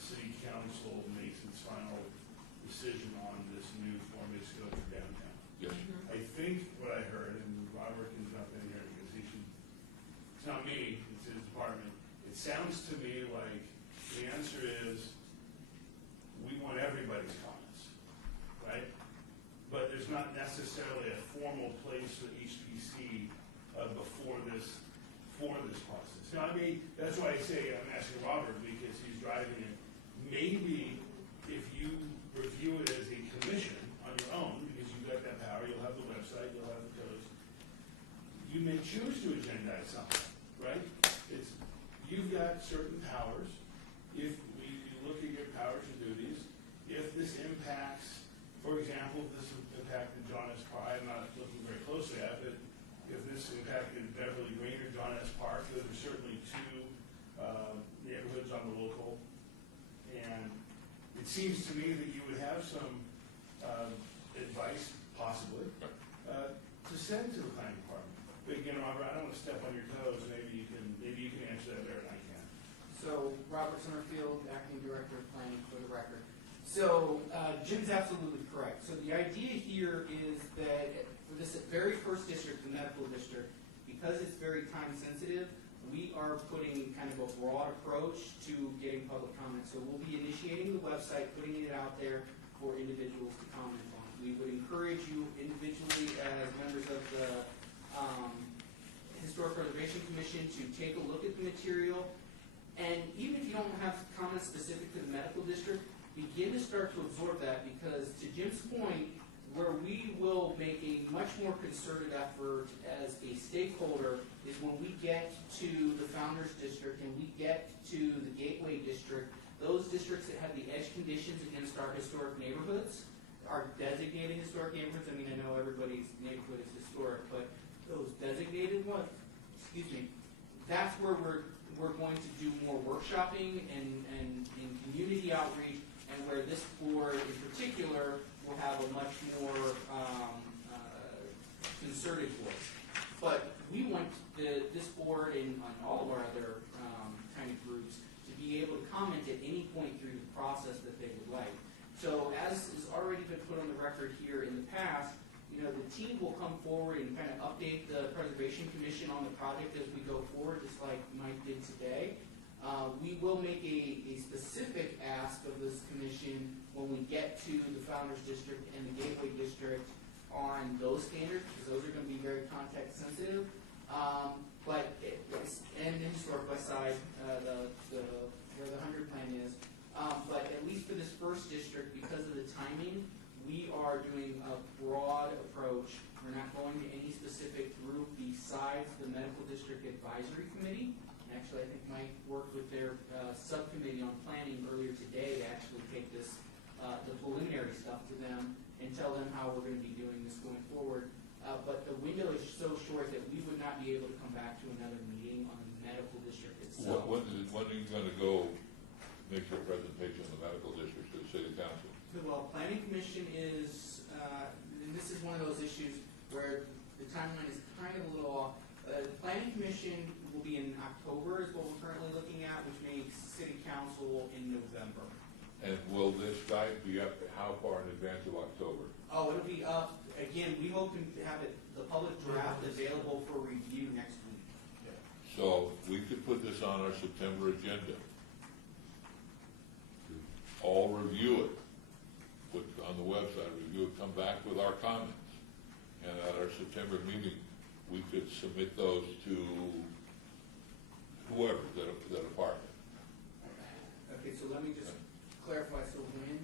city council makes its final decision on this new form-based code for downtown? Yes. I think what I heard, and Robert can jump in here because it's not me, it's his department. It sounds to me like the answer is we want everybody's comments, right? But there's not necessarily a formal place for HPC before this process. Now, I mean, that's why I say I'm asking Robert because he's driving it. Maybe if you review it as a commission on your own, because you've got that power, you'll have the website, you'll have the codes, you may choose to agendize something, right? You've got certain powers. If you look at your powers and duties, if this impacts, for example, if this impacted John S. Park, I'm not looking very closely at it, but if this impacted Beverly Green or John S. Park, those are certainly two neighborhoods on the local. And it seems to me that you would have some advice, possibly, to send to the planning department. But again, Robert, I don't want to step on your toes. Maybe you can answer that better than I can. So, Robert Summerfield, Acting Director of Planning, for the record. So, Jim's absolutely correct. So the idea here is that for this very first district, the medical district, because it's very time sensitive, we are putting kind of a broad approach to getting public comment. So we'll be initiating the website, putting it out there for individuals to comment on. We would encourage you individually as members of the Historic Preservation Commission to take a look at the material. And even if you don't have comments specific to the medical district, begin to start to absorb that, because to Jim's point, where we will make a much more concerted effort as a stakeholder is when we get to the Founders District and we get to the Gateway District, those districts that have the edge conditions against our historic neighborhoods, our designated historic neighborhoods. I mean, I know everybody's neighborhood is historic, but those designated ones, that's where we're going to do more workshopping and community outreach, and where this board in particular will have a much more concerted voice. But we want this board and on all of our other kind of groups to be able to comment at any point through the process that they would like. So as has already been put on the record here in the past, the team will come forward and kind of update the Preservation Commission on the project as we go forward, just like Mike did today. We will make a specific ask of this commission when we get to the Founders District and the Gateway District on those standards, because those are going to be very context sensitive. And the Historic West Side, where the 100 plan is. But at least for this first district, because of the timing, we are doing a broad approach. We're not going to any specific group besides the Medical District Advisory Committee. And actually, I think Mike worked with their subcommittee on planning earlier today to actually take this, the preliminary stuff to them and tell them how we're going to be doing this going forward. But the window is so short that we would not be able to come back to another meeting on the Medical District itself. When are you going to go make your presentation on the Medical District to the City Council? Well, Planning Commission is, and this is one of those issues where the timeline is kind of a little off. Planning Commission will be in October is what we're currently looking at, which makes City Council in November. And will this guide be up how far in advance of October? Oh, it'll be up, again, we hope to have the public draft available for review next week. So we could put this on our September agenda. All review it, put on the website, review it, come back with our comments. And at our September meeting, we could submit those to whoever that are part of it. Okay, so let me just clarify, so when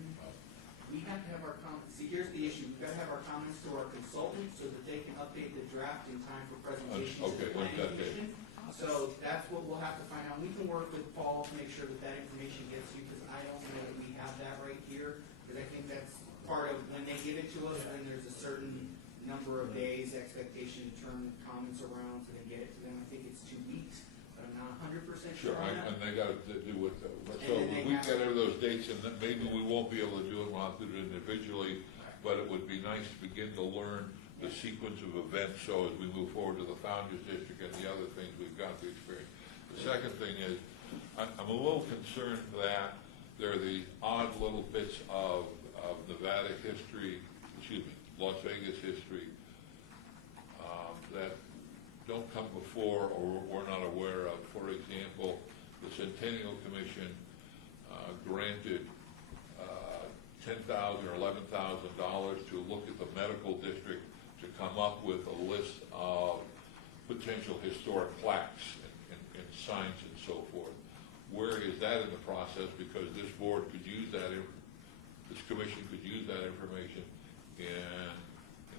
we have to have our comments, see, here's the issue, we've got to have our comments to our consultant so that they can update the draft in time for presentation to Okay, the planning okay. commission. So that's what we'll have to find out. We can work with Paul to make sure that that information gets you, because I don't know that we have that right here, because I think that's part of, when they give it to us, then there's a certain number of days expectation to turn comments around so they get it to them. I think it's 2 weeks, but I'm not 100% sure Sure, on that. and they got to do with, so then they we have- get over those dates, and then maybe we won't be able to do it, we'll have to do it individually, but it would be nice to begin to learn the sequence of events, so as we move forward to the Founders District and the other things we've got to experience. The second thing is, I'm a little concerned that there are the odd little bits of Nevada history, Las Vegas history, that don't come before or we're not aware of. For example, the Centennial Commission granted $10,000 or $11,000 to look at the medical district to come up with a list of potential historic plaques and signs and so forth. Where is that in the process? Because this board could use that, this commission could use that information in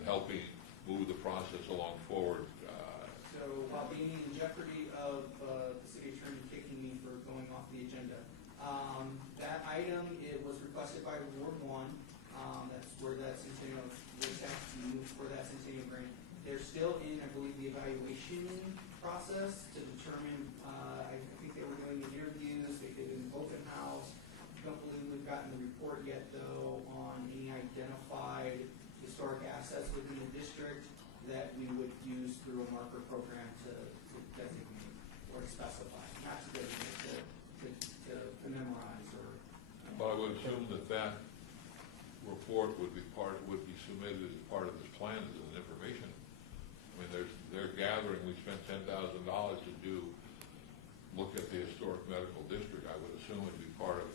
helping move the process along forward. So while being in jeopardy of the city attorney kicking me for going off the agenda, that item, it was requested by Ward 1. That's where that Centennial, moved for that Centennial grant. They're still in, I believe, the evaluation process to determine, I think they were doing the interviews, they did an open house. Don't believe we've gotten the report yet, though, on any identified historic assets within the district that we would use through a marker program to designate or specify, not to designate, to memorize or. But I would assume that that report would be submitted as part of this plan as an information. I mean, they're gathering, we spent $10,000 to look at the historic medical district. I would assume it'd be part of.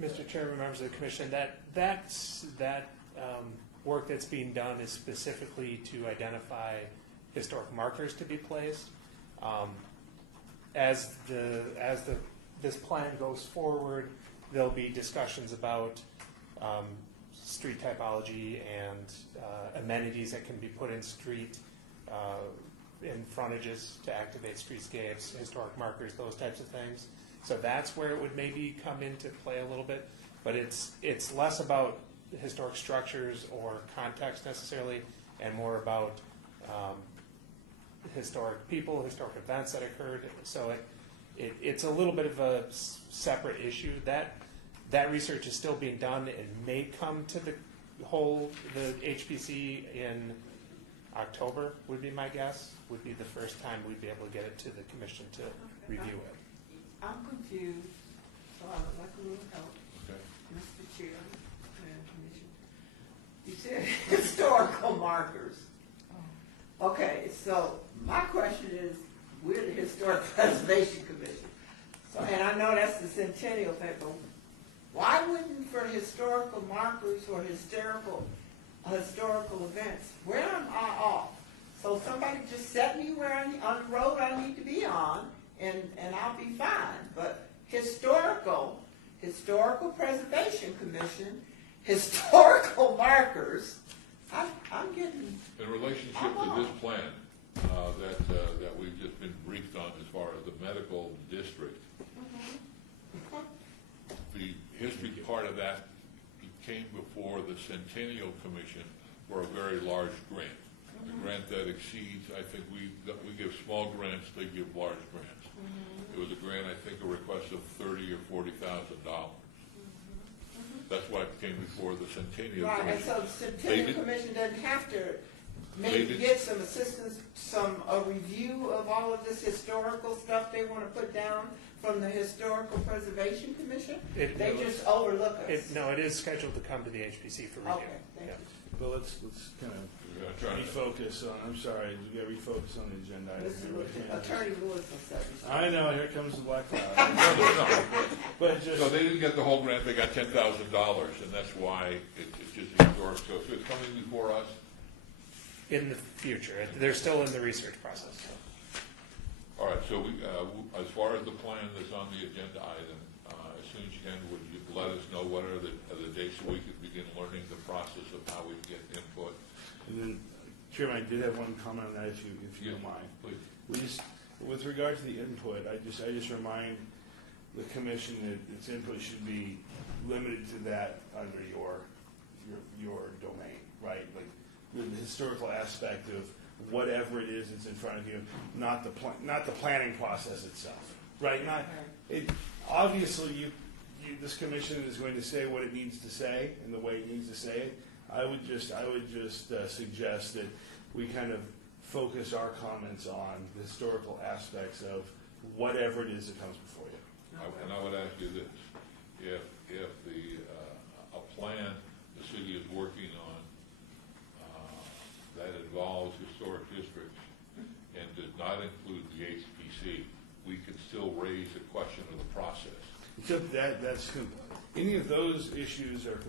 Mr. Chairman, members of the commission, that work that's being done is specifically to identify historic markers to be placed. As this plan goes forward, there'll be discussions about street typology and amenities that can be put in street in frontages to activate streetscapes, historic markers, those types of things. So that's where it would maybe come into play a little bit, but it's less about historic structures or context necessarily, and more about historic people, historic events that occurred. So it's a little bit of a separate issue. That research is still being done and may come to the HPC in October, would be my guess, would be the first time we'd be able to get it to the commission to review it. I'm confused, so I would like a little help. Okay. Mr. Chair, Commission. You said historical markers. Okay, so my question is, we're the Historic Preservation Commission. So, and I know that's the Centennial thing, but why wouldn't for historical markers or historical events, where am I off? So somebody just set me on the road I need to be on, and I'll be fine. But historical Preservation Commission, historical markers, I'm getting. In relationship to this plan that we've just been briefed on as far as the medical district, the history part of that came before the Centennial Commission for a very large grant. A grant that exceeds, I think we give small grants, they give large grants. It was a grant, I think, a request of $30,000 or $40,000. That's why it came before the Centennial Right, and Commission. so the Centennial Commission doesn't have to maybe get some assistance, a review of all of this historical stuff they want to put down from the Historical Preservation Commission? They just overlook us. No, it is scheduled to come to the HPC for review. Okay, thank you. But let's kind of refocus on, I'm sorry, we got to refocus on the agenda item. Attorney Lewis will say. I know, here comes the black cloud. But just. So they didn't get the whole grant, they got $10,000, and that's why it's just historic. So it's coming before us, in the future. They're still in the research process. All right, so as far as the plan that's on the agenda item, as soon as you can, would you let us know what are the dates so we could begin learning the process of how we get input? And then, Chairman, I did have one comment on that, if you don't mind. Please. With regard to the input, I just remind the commission that its input should be limited to that under your domain, right? Like the historical aspect of whatever it is that's in front of you, not the planning process itself, right? Obviously, this commission is going to say what it needs to say and the way it needs to say it. I would just suggest that we kind of focus our comments on the historical aspects of whatever it is that comes before you. And I would ask you this, if a plan the city is working on that involves historic districts and does not include the HPC, we could still raise the question of the process. Except any of those issues are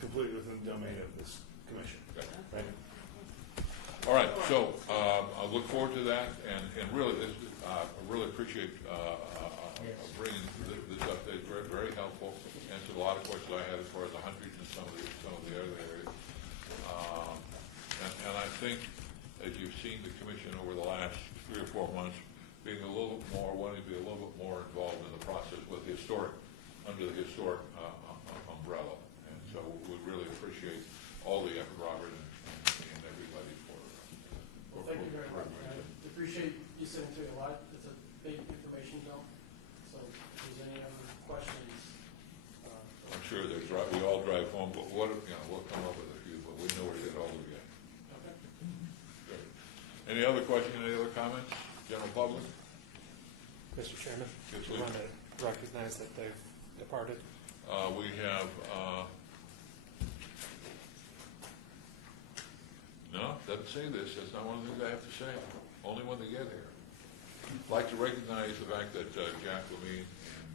completely within the domain of this commission. Okay. Right? All right, so I look forward to that, and really, I really appreciate bringing this up. It's very, very helpful. Answered a lot of questions I had as far as the hundreds and some of the other areas. And I think, as you've seen the commission over the last 3 or 4 months, wanting to be a little bit more involved in the process with under the historic umbrella. And so we really appreciate all the effort, Robert, and everybody for. Well, thank you very much. I appreciate you sending through a lot. It's a big information dump. So if there's any other questions. I'm sure we all drive home, but we'll come up with a few, but we know where to get all of you. Okay. Good. Any other questions, any other comments? General public? Mr. Chairman, Yes, we please. want to recognize that they've departed. We have, no, doesn't say this. That's not one of the things I have to say. Only when they get here. I'd like to recognize the fact that Jack Lemine and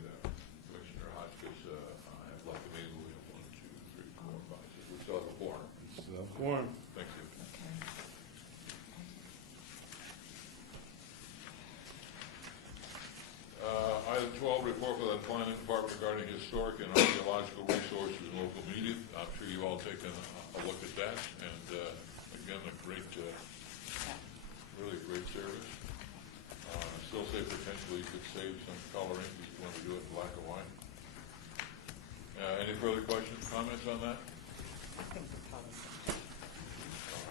Commissioner Hotchkiss have left the meeting. We have 1, 2, 3, 4, 5, 6. We still have a quorum. Quorum. Thank you. Item 12, report for the planning department regarding historic and archaeological resources and local media. I'm sure you've all taken a look at that, and again, really great service. Still say potentially you could save some coloring if you want to do it in black and white. Any further questions, comments on that? All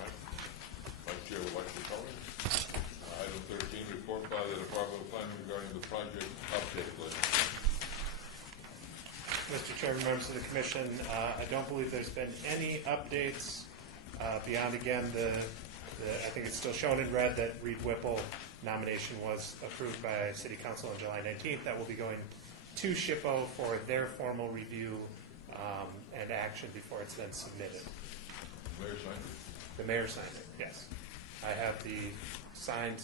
right. Vice Chair would like to color. Item 13, report by the Department of Planning regarding the project update list. Mr. Chairman, members of the commission, I don't believe there's been any updates beyond, again, I think it's still shown in red that Reed Whipple nomination was approved by City Council on July 19th. That will be going to SHPO for their formal review and action before it's then submitted. Mayor signed it? The mayor signed it, yes. I have the signed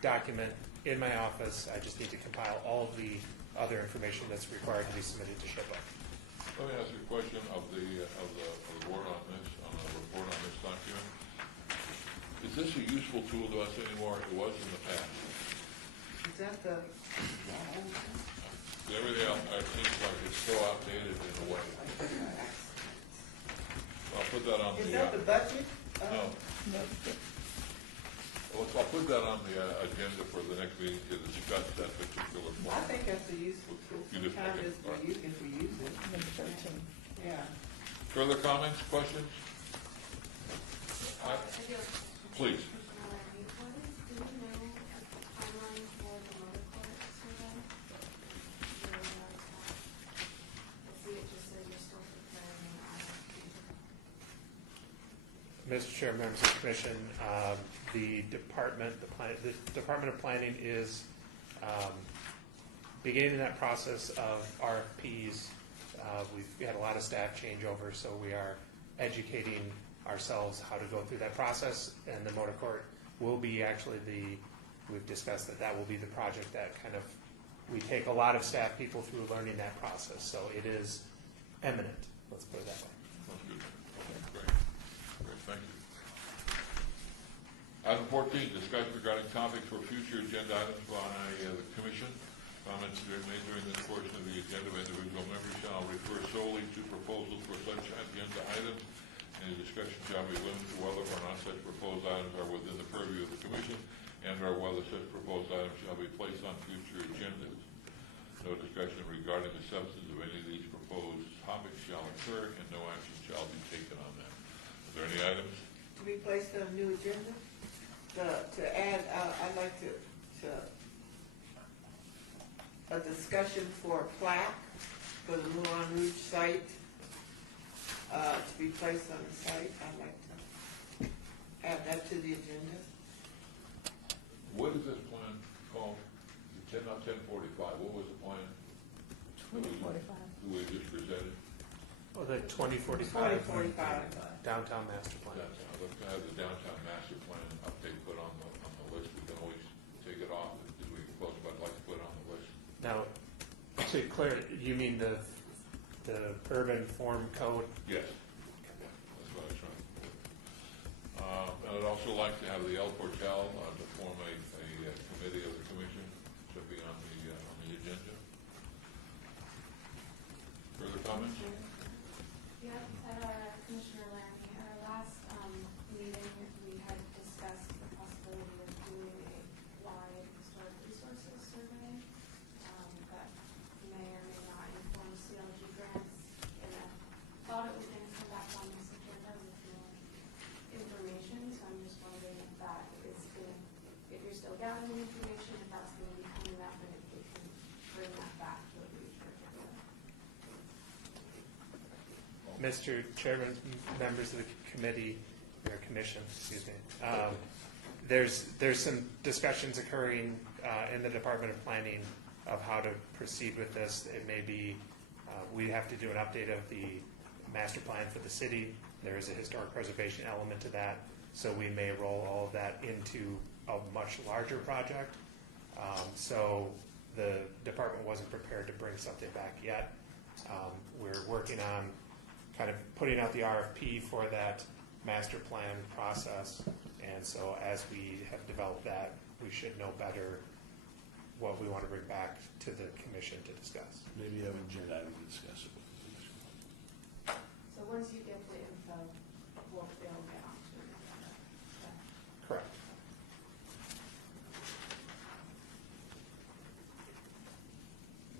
document in my office. I just need to compile all of the other information that's required to be submitted to SHPO. Let me ask you a question of the board on this, on the report on this document. Is this a useful tool to us anymore? It was in the past. Is that the, Everything else, it seems like it's so outdated in a way. I'll put that on the. is that the budget? No. Well, I'll put that on the agenda for the next meeting to discuss that particular I point. think that's a useful tool. You just- Sometimes okay, it's all right. if we use it. Number 13. Yeah. Further comments, questions? I do. Please. Commissioner Larry, do you know a timeline for the motor court survey? I see it just says you're still preparing an RFP. Mr. Chair, members of the commission, the Department of Planning is beginning that process of RFPs. We've had a lot of staff changeover, so we are educating ourselves how to go through that process, and the motor court will be actually we've discussed that will be the project that kind of, we take a lot of staff people through learning that process, so it is eminent, let's put it that way. That's good. Great. Great, thank you. 14, discussion regarding topics for future agenda items by the commission. Comments that are made during this portion of the agenda by individual members shall refer solely to proposals for such agenda items. Any discussion shall be limited to whether or not such proposed items are within the purview of the commission and or whether such proposed items shall be placed on future agendas. No discussion regarding the substance of any of these proposed topics shall occur and no action shall be taken on them. Are there any items? To be placed on a new agenda, to add, I'd like to a discussion for a plaque for the Moulin Rouge site, to be placed on the site. I'd like to add that to the agenda. What is this plan called? 1045. What was the plan? 2045. We just presented. Oh, the 2045 2045. downtown master plan. Downtown. Let's have the downtown master plan update put on the list. We can always take it off as we close, but I'd like to put it on the list. Now, to clear, you mean the urban form code? Yes. Yeah, that's what I was trying to do. I'd also like to have the El Portal to form a committee of the commission to be on the agenda. Further comments? Yeah, at Commissioner Laramie, at our last meeting, we had discussed the possibility of doing a wide historic resources survey that may or may not inform CLG grants, and I thought it was going to come back on this agenda with more information, so I'm just wondering if that is going to, if you're still gathering information, if that's going to be coming up, and if we can bring that back to a future agenda. Mr. Chairman, members of the committee, or commission, excuse me, there's some discussions occurring in the Department of Planning of how to proceed with this. It may be, we have to do an update of the master plan for the city. There is a historic preservation element to that, so we may roll all of that into a much larger project. So the department wasn't prepared to bring something back yet. We're working on kind of putting out the RFP for that master plan process. And so as we have developed that, we should know better what we want to bring back to the commission to discuss. Maybe have an agenda item to discuss it. So once you get the info, we'll get on to it. Okay. Correct.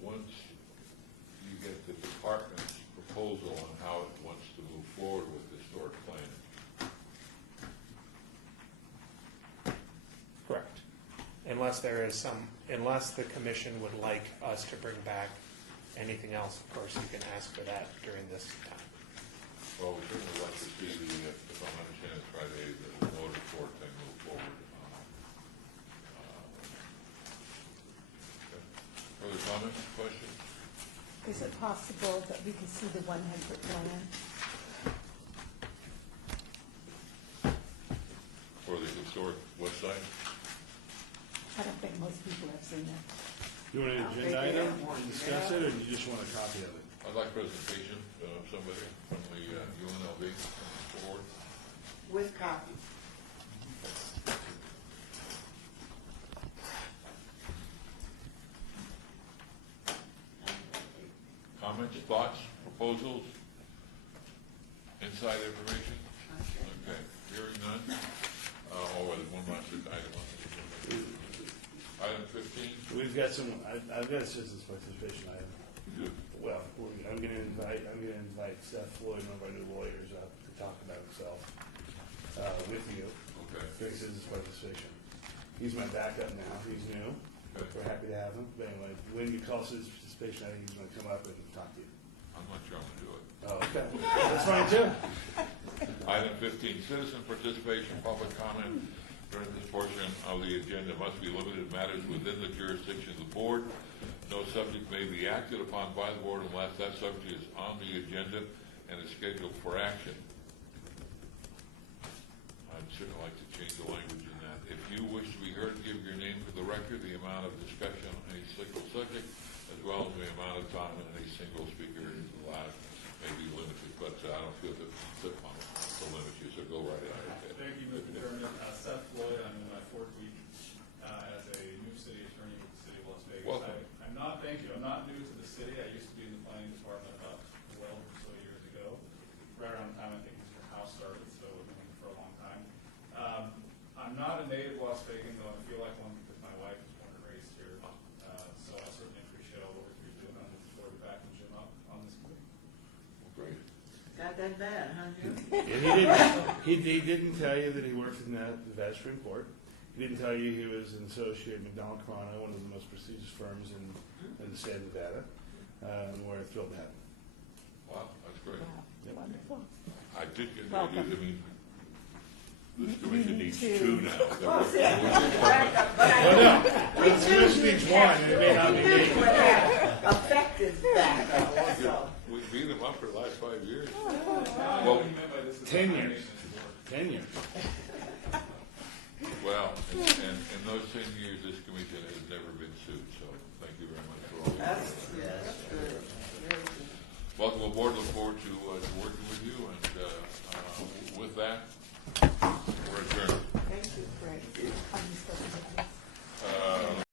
Once you get the department's proposal on how it wants to move forward with historic planning. Correct. Unless the commission would like us to bring back anything else, of course, you can ask for that during this time. Well, we certainly like to see if I'm understanding it Friday, the motor court thing move forward. Okay. Further comments, questions? Is it possible that we can see the 100 plan? For the historic west side? I don't think most people have seen it. You want an agenda item to discuss it, or do you just want a copy of it? I'd like presentation, somebody from the UNLV forward. With copy. Comments, thoughts, proposals, inside information? Okay, hearing none. There's one last item on the agenda. Item 15. We've got some, I've got a citizens participation item. Good. Well, I'm gonna invite Seth Floyd, one of our new lawyers, up to talk about himself, with you. Okay. During citizens participation. He's my backup now, he's new. Okay. We're happy to have him, but anyway, when you call citizens participation, I think he's gonna come up and talk to you. I'm not sure I'm going to do it. Oh, okay. That's fine too. Item 15, citizen participation, public comment during this portion of the agenda must be limited to matters within the jurisdiction of the board. No subject may be acted upon by the board unless that subject is on the agenda and is scheduled for action. I'd certainly like to change the language in that. If you wish to be heard, give your name for the record, the amount of discussion on any single subject, as well as the amount of time that any single speaker is allowed may be limited, but I don't feel that the limit you, so go right ahead. Thank you, Mr. Chairman. Seth Floyd, I'm I'm not a native Las Vegan, though I feel like one because my wife was born and raised here. So I certainly appreciate all the work you're doing. I'm looking forward to backing Jim up on this committee. Great. Got that bad, huh, Jim? And he didn't tell you that he worked in the Nevada Supreme Court. He didn't tell you he was an associate at McDonald Corona, one of the most prestigious firms in the state of Nevada. We're thrilled to have him. Wow, that's great. Wow, wonderful. I did get the Welcome. idea, I mean, this commission needs Two. two now. Well, see, but I Oh, know. no. We This knew needs you'd one, have and to- it may not be we knew me. you would have affected that, so. We beat them up for the last 5 years. Now I know Well, what you meant by this is 10 a high years. maintenance board. 10 years. Well, and in those 10 years, this commission has never been sued, so thank you very much for all your That's, work. yeah, that's good. Very good. Welcome aboard, look forward to working with you, and with that, we're adjourned. Thank you, Greg.